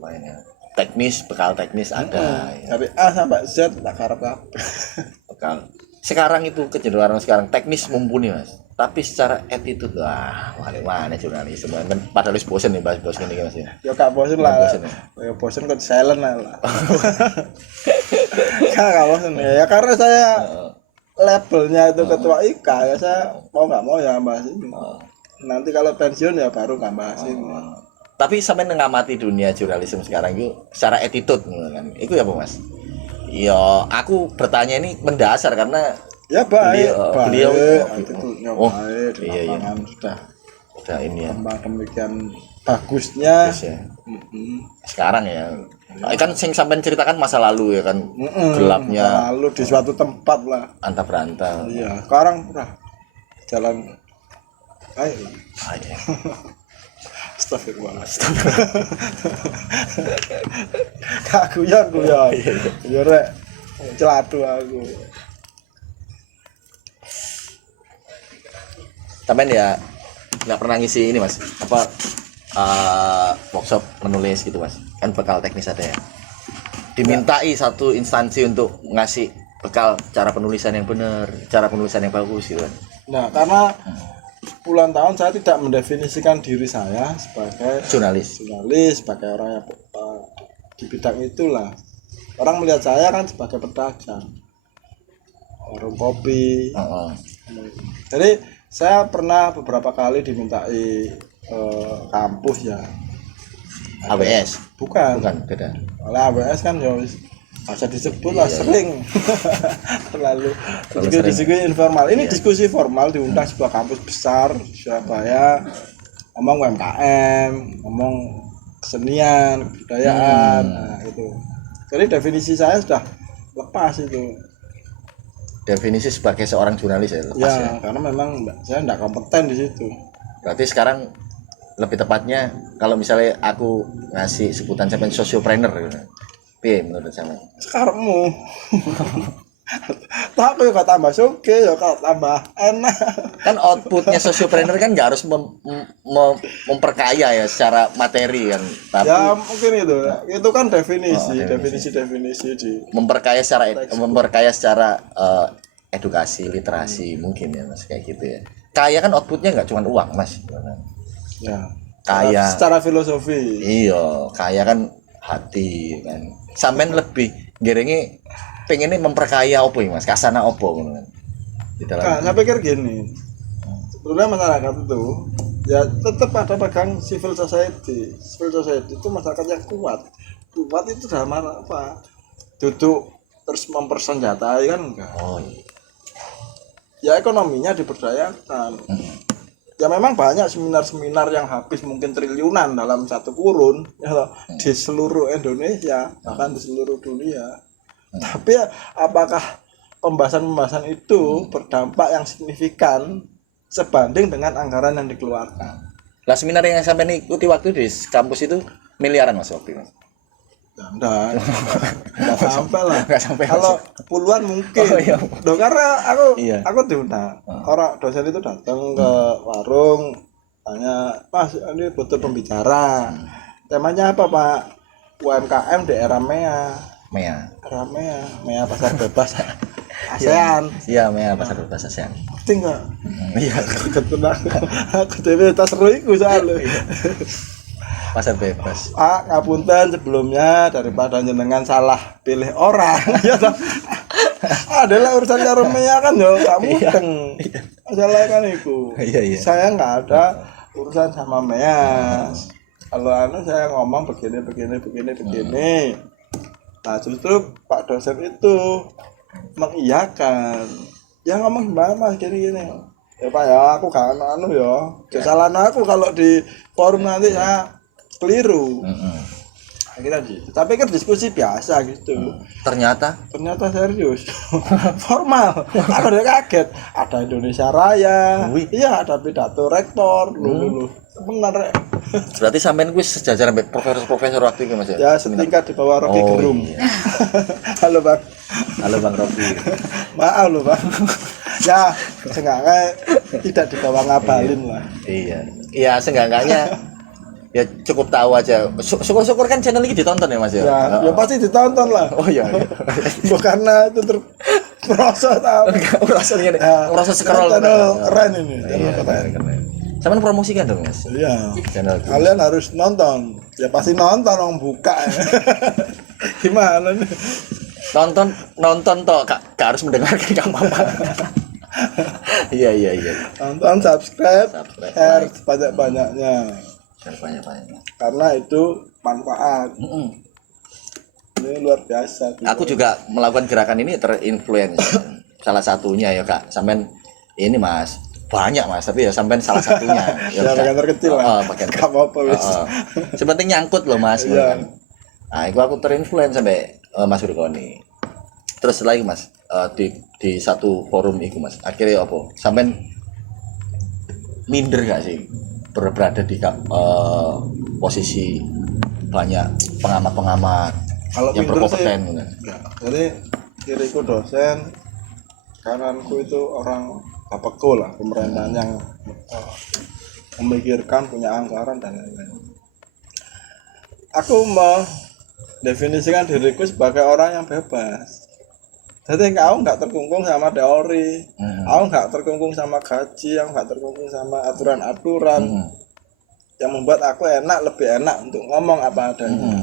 Ya. Teknis, bekal teknis ada. Ya. Dari A sampai Z tak harap Bekal. Sekarang itu kecenderungan sekarang teknis mumpuni Mas. Tapi secara attitude mana jurnalis kan padahal wis bosen nih bahas ini Mas ya. Ya gak bosen lah. Ya bosen kok silent lah. Gak bosen ya karena saya labelnya itu ketua IK ya saya mau nggak mau ya bahas ini. Nanti kalau pensiun ya baru nggak bahas ini. Tapi sampai mengamati dunia jurnalisme sekarang itu secara attitude kan. Itu ya Mas. Ya aku bertanya ini mendasar karena ya baik, beliau attitude-nya baik, di lapangan sudah ini ya. Demikian bagusnya. Ya. Sekarang ya. Kan sing sampean ceritakan masa lalu ya kan. Gelapnya. Lalu di suatu tempat lah. Antah berantah. Iya, sekarang udah jalan baik lah. Astagfirullah. Kak guyon. Ya rek celatu aku. Sampean ya nggak pernah ngisi ini Mas apa workshop menulis gitu Mas kan bekal teknis ada ya dimintai satu instansi untuk ngasih bekal cara penulisan yang benar cara penulisan yang bagus gitu kan. Nah karena puluhan tahun saya tidak mendefinisikan diri saya sebagai jurnalis sebagai orang yang di bidang itulah. Orang melihat saya kan sebagai pedagang warung kopi. Jadi Saya pernah beberapa kali dimintai kampus ya. AWS. Bukan. Beda. Oleh AWS kan ya wis bisa disebut lah sering. Terlalu sering. diskusi informal. Ini diskusi formal diundang sebuah kampus besar di Surabaya. Ngomong UMKM, ngomong kesenian, kebudayaan, nah itu. Jadi definisi saya sudah lepas itu. Definisi sebagai seorang jurnalis ya lepas ya. Karena memang saya tidak kompeten di situ. Berarti sekarang lebih tepatnya kalau misalnya aku ngasih sebutan sampean sosiopreneur gitu. Piye menurut sampean? Sekarangmu. Tak aku ya tambah suke ya tambah enak. Kan outputnya sosiopreneur kan nggak harus memperkaya ya secara materi kan, tapi Ya mungkin itu kan definisi di memperkaya secara edukasi, literasi mungkin ya mas, kayak gitu ya. Kaya kan outputnya nggak cuma uang mas, ya kaya secara filosofi. iya, kaya kan hati kan. Sampean lebih gerengi pengennya memperkaya opo ya mas, kasana opo kan di dalam Nah, saya pikir gini, sebenarnya masyarakat itu ya tetap ada pegang civil society itu masyarakat yang kuat itu dalam apa, duduk terus mempersenjatai kan enggak. oh iya. Ya ekonominya diberdayakan. Ya memang banyak seminar-seminar yang habis mungkin triliunan dalam satu kurun ya, di seluruh Indonesia bahkan di seluruh dunia. Tapi ya, apakah pembahasan itu berdampak yang signifikan sebanding dengan anggaran yang dikeluarkan? Lah seminar yang sampai ikuti waktu di kampus itu miliaran mas waktu itu. Ya, enggak sampai lah. Nggak sampai. Kalau puluhan mungkin. Oh, iya. Karena aku Iya. diundang. Orang dosen itu datang ke warung, tanya, "Mas, ini butuh pembicara. Temanya apa, Pak?" UMKM di era MEA pasar bebas ASEAN. Iya, Mea pasar bebas ASEAN. Ngerti enggak? Iya, Ikut tenang. Aku dhewe tas seru iku soalnya. pasar bebas. Pak, ngapunten sebelumnya daripada jenengan salah pilih orang. Ya toh. Adalah urusan karo MEA kan yo kamu mudeng. Masalah kan iku. Iya. Saya enggak ada urusan sama MEA. Kalau saya ngomong begini. Nah justru Pak dosen itu mengiyakan. Ya ngomong Mas gini. Ya Pak ya aku gak ya. Kesalahan aku kalau di forum nanti saya keliru. Akhirnya gitu. Tapi kan diskusi biasa gitu. Ternyata Serius. Formal. Aku udah kaget. Ada Indonesia Raya. Wih. Iya ada pidato rektor. Lu. Benar rek. berarti sampean kuwi sejajar sampai profesor waktu itu mas ya? Ya setingkat di bawah Rocky Oh, Gerung. iya. Halo Bang. Halo Bang Robi. Maaf loh Bang. Ya seenggaknya tidak di bawah ngabalin lah. Iya seenggaknya ya cukup tahu aja. Syukur-syukur kan channel ini ditonton ya mas ya? Ya pasti ditonton lah. Oh iya. Bukan karena itu terproses apa. Merasa scroll Channel keren ini. Iya, Channel keren. Sampean promosikan dong mas Iya. channel itu. Kalian harus nonton. Ya pasti nonton orang buka. Gimana nih? Nonton toh gak harus mendengarkan gak apa-apa. Iya. Nonton, subscribe, share like. sebanyak-banyaknya. Share banyak-banyak. Karena itu manfaat. Ini luar biasa. Aku juga melakukan gerakan ini terinfluence. Salah satunya ya kak, sampean ini mas banyak mas, tapi ya sampean salah satunya. Ya bagian terkecil lah. Bagian Gak apa-apa wis. Sepenting nyangkut loh mas. Iya. Kan. Nah, itu aku terinfluence sampai Mas Rukoni. Terus lagi mas di satu forum itu mas, akhirnya apa? Sampean minder gak sih berada di posisi banyak pengamat-pengamat Kalau yang minder berkompeten? enggak. Jadi kiriku dosen, kananku itu orang bapakku lah, pemerintahan yang memikirkan, punya anggaran dan lain-lain. Aku mendefinisikan diriku sebagai orang yang bebas. Jadi aku nggak terkungkung sama teori, aku nggak terkungkung sama gaji, aku nggak terkungkung sama aturan-aturan yang membuat aku lebih enak untuk ngomong apa adanya.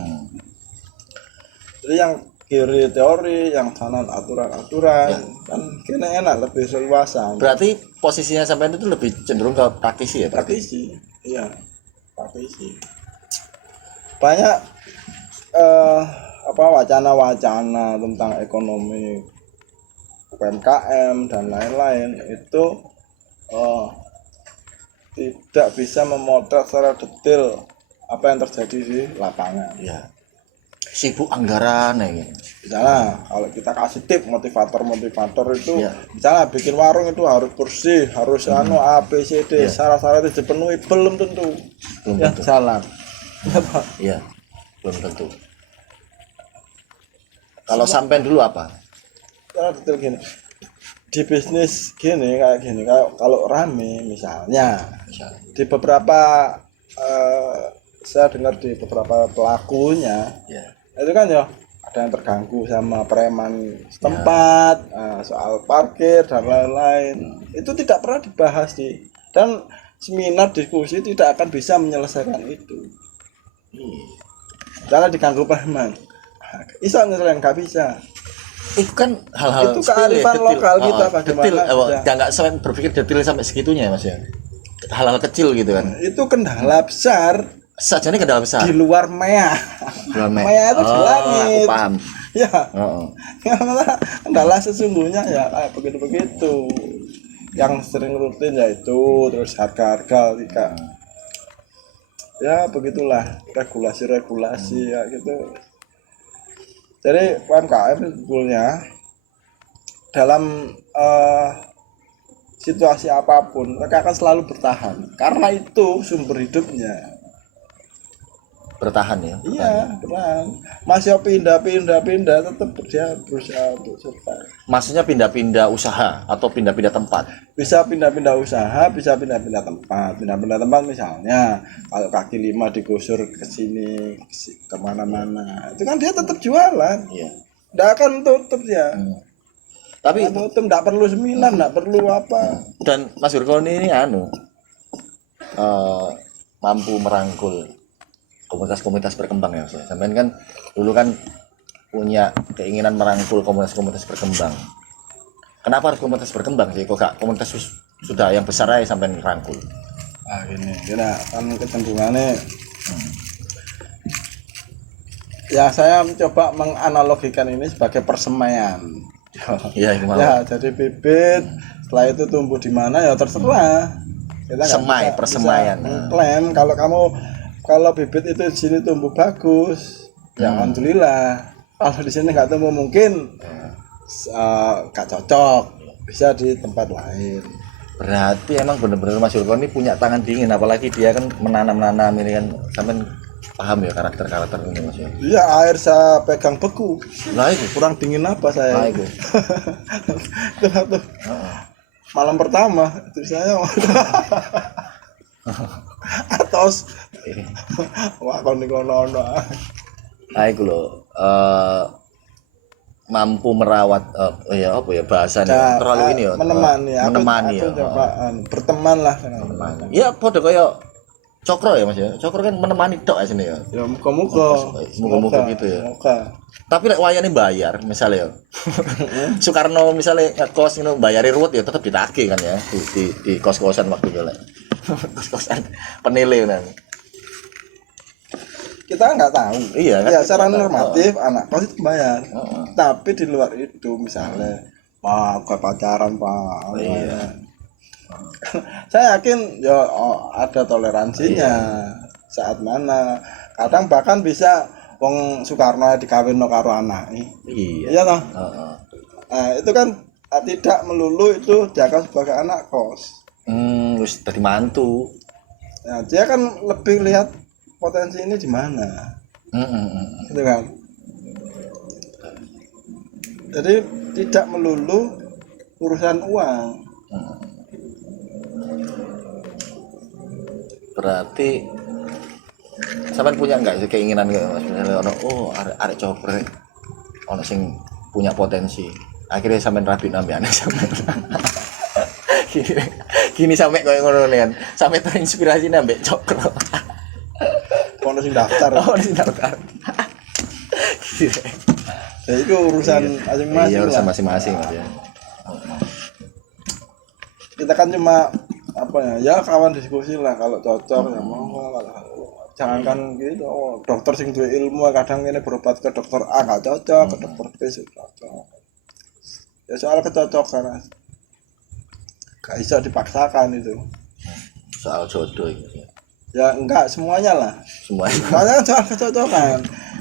Jadi yang kiri teori, yang kanan aturan-aturan. Kan kini enak, lebih leluasa. Berarti posisinya sampai itu lebih cenderung ke praktisi ya, berarti? Praktisi, iya, praktisi. Banyak wacana-wacana tentang ekonomi UMKM dan lain-lain itu tidak bisa memotret secara detail apa yang terjadi di lapangan. Iya. Sibuk anggaran ya. Misalnya kalau kita kasih tip motivator itu, Iya. misalnya bikin warung itu harus bersih, harus A B C D, Iya. syarat-syarat itu dipenuhi, belum tentu. Belum Ya tentu. jalan. Iya. Belum tentu. Kalau sampai dulu apa? Secara detail gini. Di bisnis gini kayak gini, kalau rame misalnya di beberapa saya dengar di beberapa pelakunya Ya. itu kan ya ada yang terganggu sama preman setempat, soal parkir dan lain-lain. Itu tidak pernah dibahas dan seminar diskusi tidak akan bisa menyelesaikan itu. Jangan diganggu preman. Bisa nyelesaikan, nggak bisa. Itu kan hal-hal Itu sepele, kearifan detil. lokal kita, Detil, bagaimana bisa. nggak sampai berpikir detail sampai segitunya ya, Mas ya. Hal-hal kecil gitu kan. Itu kendala besar Sajane kendala besar. di luar mea. Rame. Mea itu di langit. Aku paham. Ya, Heeh. kendala sesungguhnya ya kayak begitu-begitu. Yang sering rutin yaitu terus harga-harga ketika ya begitulah regulasi-regulasi ya gitu. Jadi UMKM sebetulnya dalam situasi apapun mereka akan selalu bertahan karena itu sumber hidupnya. Bertahan ya. Iya, bertahan. Masih pindah tetap dia berusaha untuk survive. Maksudnya pindah-pindah usaha atau pindah-pindah tempat. Bisa pindah-pindah usaha, bisa pindah-pindah tempat. Pindah-pindah tempat misalnya kalau kaki lima digusur ke sini, kemana-mana. Itu kan dia tetap jualan. Iya. Nggak akan tutup dia. Tapi Nggak tutup, nggak perlu seminar, nggak perlu apa. dan Mas Yurkoni ini mampu merangkul komunitas-komunitas berkembang ya Mas. Sampean kan dulu kan punya keinginan merangkul komunitas-komunitas berkembang. Kenapa harus komunitas berkembang sih? Kok gak komunitas sudah yang besar aja sampai rangkul? Gini, kita kan kecenderungannya ya saya mencoba menganalogikan ini sebagai persemaian. Iya, itu mau. Ya, jadi bibit setelah itu tumbuh di mana ya terserah. Kita nggak Semai, bisa persemaian. klaim kalau bibit itu di sini tumbuh bagus, ya alhamdulillah. Kalau di sini nggak tumbuh mungkin nggak cocok, bisa di tempat lain. Berarti emang bener-bener Mas Yurkoni punya tangan dingin, apalagi dia kan menanam ini kan, sampean paham ya karakter ini Mas ya. Iya, air saya pegang beku. Nah itu Kurang dingin apa saya? Nah, itu. Itu waktu malam pertama itu saya atos wah kon niku ono. Nah itu loh, mampu merawat ya apa ya bahasanya terlalu ini ya, menemani menemani aku ya. coba berteman lah Menemani. Ya podo kaya Cokro ya Mas ya. Cokro kan menemani tok ya sini ya. ya muka-muka Muga-muga gitu ya. muka. Tapi lek wayane bayar misalnya ya. Soekarno misalnya ngekos ngono bayari ruwet ya tetap ditagih kan ya di kos-kosan waktu itu lek. Kos-kosan penilai kan. Kita nggak tahu. Iya kan? Ya secara normatif anak kos itu bayar. Tapi di luar itu misalnya ke pacaran Pak. Iya. Saya yakin ya ada toleransinya. Saat mana kadang bahkan bisa wong Soekarno dikawinno karo anake. Iya. Iya toh? Heeh. Nah, itu kan tidak melulu itu dianggap sebagai anak kos. Wis dadi mantu. Nah, dia kan lebih lihat potensi ini di mana. Gitu kan. Jadi tidak melulu urusan uang. Berarti sampean punya enggak sih keinginan kayak Mas misalnya arek Cokro ono sing punya potensi. Akhirnya sampean rapi nambe aneh sampean. Gini sampai koyo ngono kan. Sampai terinspirasi nambe Cokro. Ono sing daftar. Oh, di daftar. Ya itu urusan masing-masing. Iya, urusan lah. masing-masing Mas ya. Kita kan cuma apa ya kawan diskusi lah kalau cocok ya mau kalau jangankan gitu dokter sing duwe ilmu kadang ini berobat ke dokter A nggak cocok ke dokter B sih cocok ya soal kecocokan gak bisa dipaksakan itu Soal jodoh itu. ya enggak semuanya lah Semuanya. semuanya kan soal kecocokan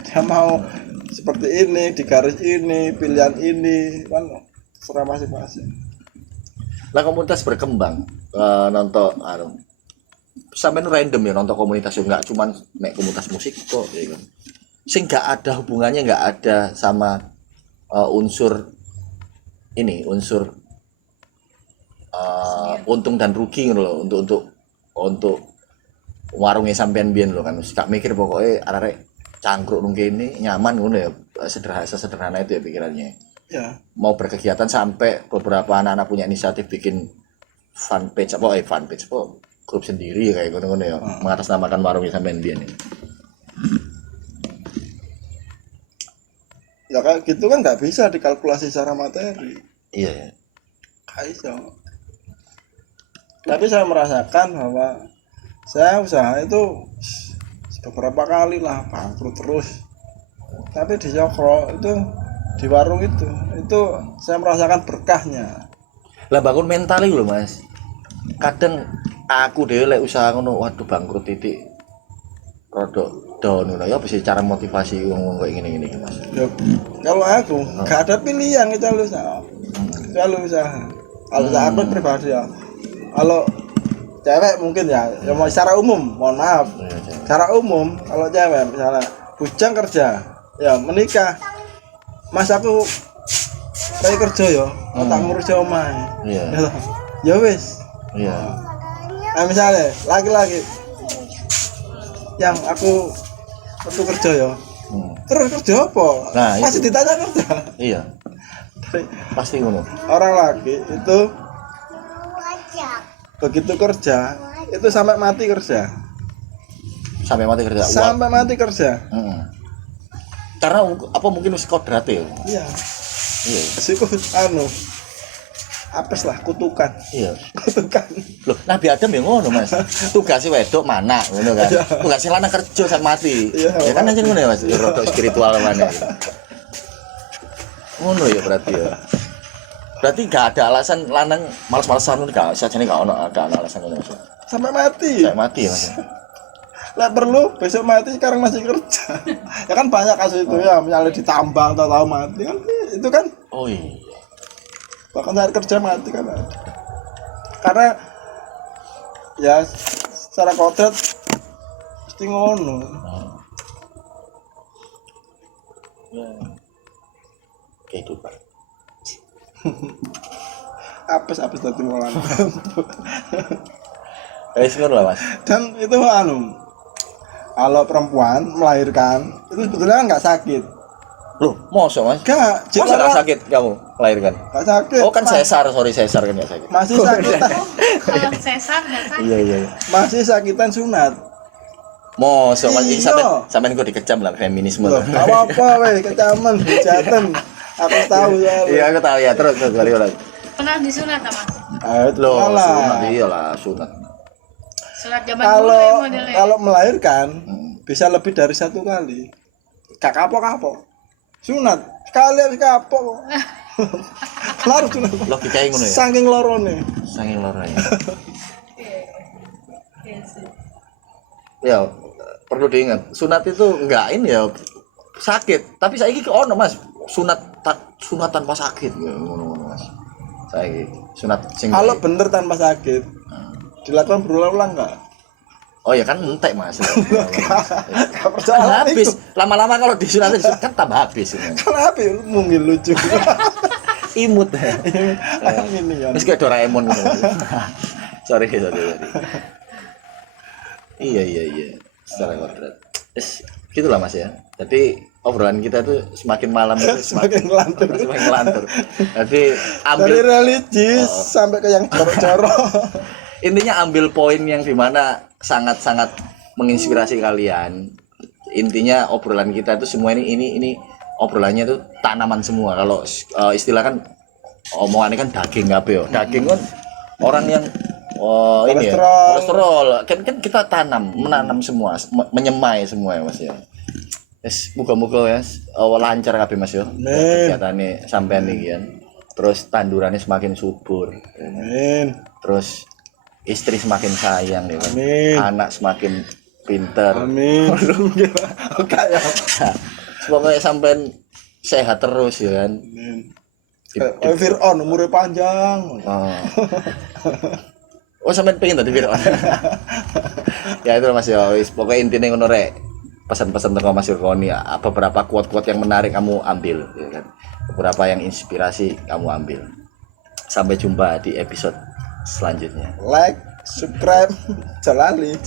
dia mau seperti ini di garis ini pilihan ini kan serah masing-masing. Lah komunitas berkembang nonton sampai random ya nonton komunitas ya nggak cuman nek komunitas musik kok ya kan. Sing nggak ada hubungannya nggak ada sama unsur ini unsur untung dan rugi gitu loh untuk warungnya sampean biyen loh kan gak mikir pokoknya arek cangkruk nung kene nyaman ngono ya sederhana itu ya pikirannya. Ya. Mau berkegiatan sampai beberapa anak-anak punya inisiatif bikin fanpage grup sendiri kayak ngono-ngono ya mengatasnamakan warungnya sampean biyen. Ya kayak gitu kan nggak bisa dikalkulasi secara materi. Iya ya. Nggak bisa. Tapi saya merasakan bahwa saya usaha itu beberapa kali lah bangkrut terus. Tapi di Cokro itu di warung itu saya merasakan berkahnya. Lah bangun mental itu loh Mas. Kadang aku dhewe lek usaha ngono waduh bangkrut titik rodok down ngono ya bisa cara motivasi wong kayak gini Mas. Ya, kalau aku nggak ada pilihan kecuali usaha. Kalau saya aku pribadi ya. Kalau cewek mungkin ya mau secara umum, mohon maaf. Secara umum kalau cewek misalnya bujang kerja, ya menikah. Mas aku kayak kerja ya, tak ngurus omah. Iya. Ya wis. Iya. Nah misalnya laki-laki yang aku waktu kerja ya, terus kerja apa? Nah, masih itu. ditanya kerja. Iya. Pasti ngono. Orang laki itu begitu kerja itu sampai mati kerja. Sampai mati kerja. Sampai mati kerja. Karena apa mungkin wis kodrate ya. Iya. Iya. Siku apes lah kutukan. Iya. Kutukan. Loh, Nabi Adam ya ngono, Mas. Tugasnya wedok mana ngono kan. Tugasnya lanang kerja sampai mati. Iya, ya kan aja ngono ya, Mas. Rodok spiritual mana. Ngono ya berarti ya. Berarti gak ada alasan lanang malas-malasan ngono gak sajane gak ono alasan ngono, Mas. Sampai mati. Sampai mati ya, Mas. Lah perlu besok mati sekarang masih kerja. Ya kan banyak kasus itu ya, misalnya ditambang tahu mati kan itu kan. Oh iya. Bahkan saat kerja mati kan ada. Karena ya secara kodrat mesti ngono. Ya. Kehidupan. Apes tadi malam. Ngono lah, Mas. Dan itu kalau perempuan melahirkan itu sebetulnya kan nggak sakit. Loh, mosok Mas? Masa Nggak sakit kamu melahirkan? nggak sakit. Oh kan sesar kan nggak sakit. Masih sakitan. Kalau sesar nggak sakit. Iya. Masih sakitan sunat. Mosok Mas, ini Iya. sampean kok dikecam lah feminisme. Loh, apa weh kecaman, hujatan. Aku tahu ya. Iya, aku tahu ya. Terus balik lagi. Pernah disunat Mas? Loh, Malah. sunat iyalah, sunat. Sunat zaman dulu ya modelnya. Kalau melahirkan bisa lebih dari 1 kali. Gak kapok. Sunat sekali habis kapok. Larut sunat. Logikanya ngono ya. Saking lorone. Saking lorone. Iya sih. Ya, perlu diingat, sunat itu enggak ini ya sakit, tapi saiki ke ono Mas, sunat tanpa sakit ngono Mas. Saiki sunat sing Kalau bener tanpa sakit dilakukan berulang-ulang enggak? Oh ya kan entek Mas. Gak percaya Kan habis. itu. Lama-lama kalau disunat kan tambah habis. Kenapa ya? Mungkin lucu. Imut. Ini ya. Wis kayak Doraemon gitu. Sorry. Iya. Secara kodrat. Gitulah Mas ya. Jadi obrolan kita tuh semakin malam itu Semakin ngelantur. semakin melantur. Jadi Dari ambil religius sampai ke yang jorok-jorok. intinya ambil poin yang dimana sangat-sangat menginspirasi kalian. Intinya obrolan kita itu semua ini obrolannya itu tanaman semua. Kalau istilah kan omongannya kan daging apa ya? Daging kan orang yang ini ya, kolesterol. Kan kita menanam semua, menyemai semua ya Mas ya. Yes, muga-muga ya lancar kabeh Mas ya. Kegiatane sampean iki kan. Terus tandurannya semakin subur. Amin. Terus istri semakin sayang ya kan. Amin. Anak semakin pinter. Amin. Oke ya. Semoga sampean sehat terus ya kan. Amin. Fir'aun umurnya panjang. Oh sampean pengen tadi Fir'aun. Ya itu Mas ya. Pokoknya intinya ngono rek. Pesan-pesan tentang Mas Yurkoni, beberapa quote-quote yang menarik kamu ambil ya kan? Beberapa yang inspirasi kamu ambil. Sampai jumpa di episode selanjutnya. Like, subscribe, jalali.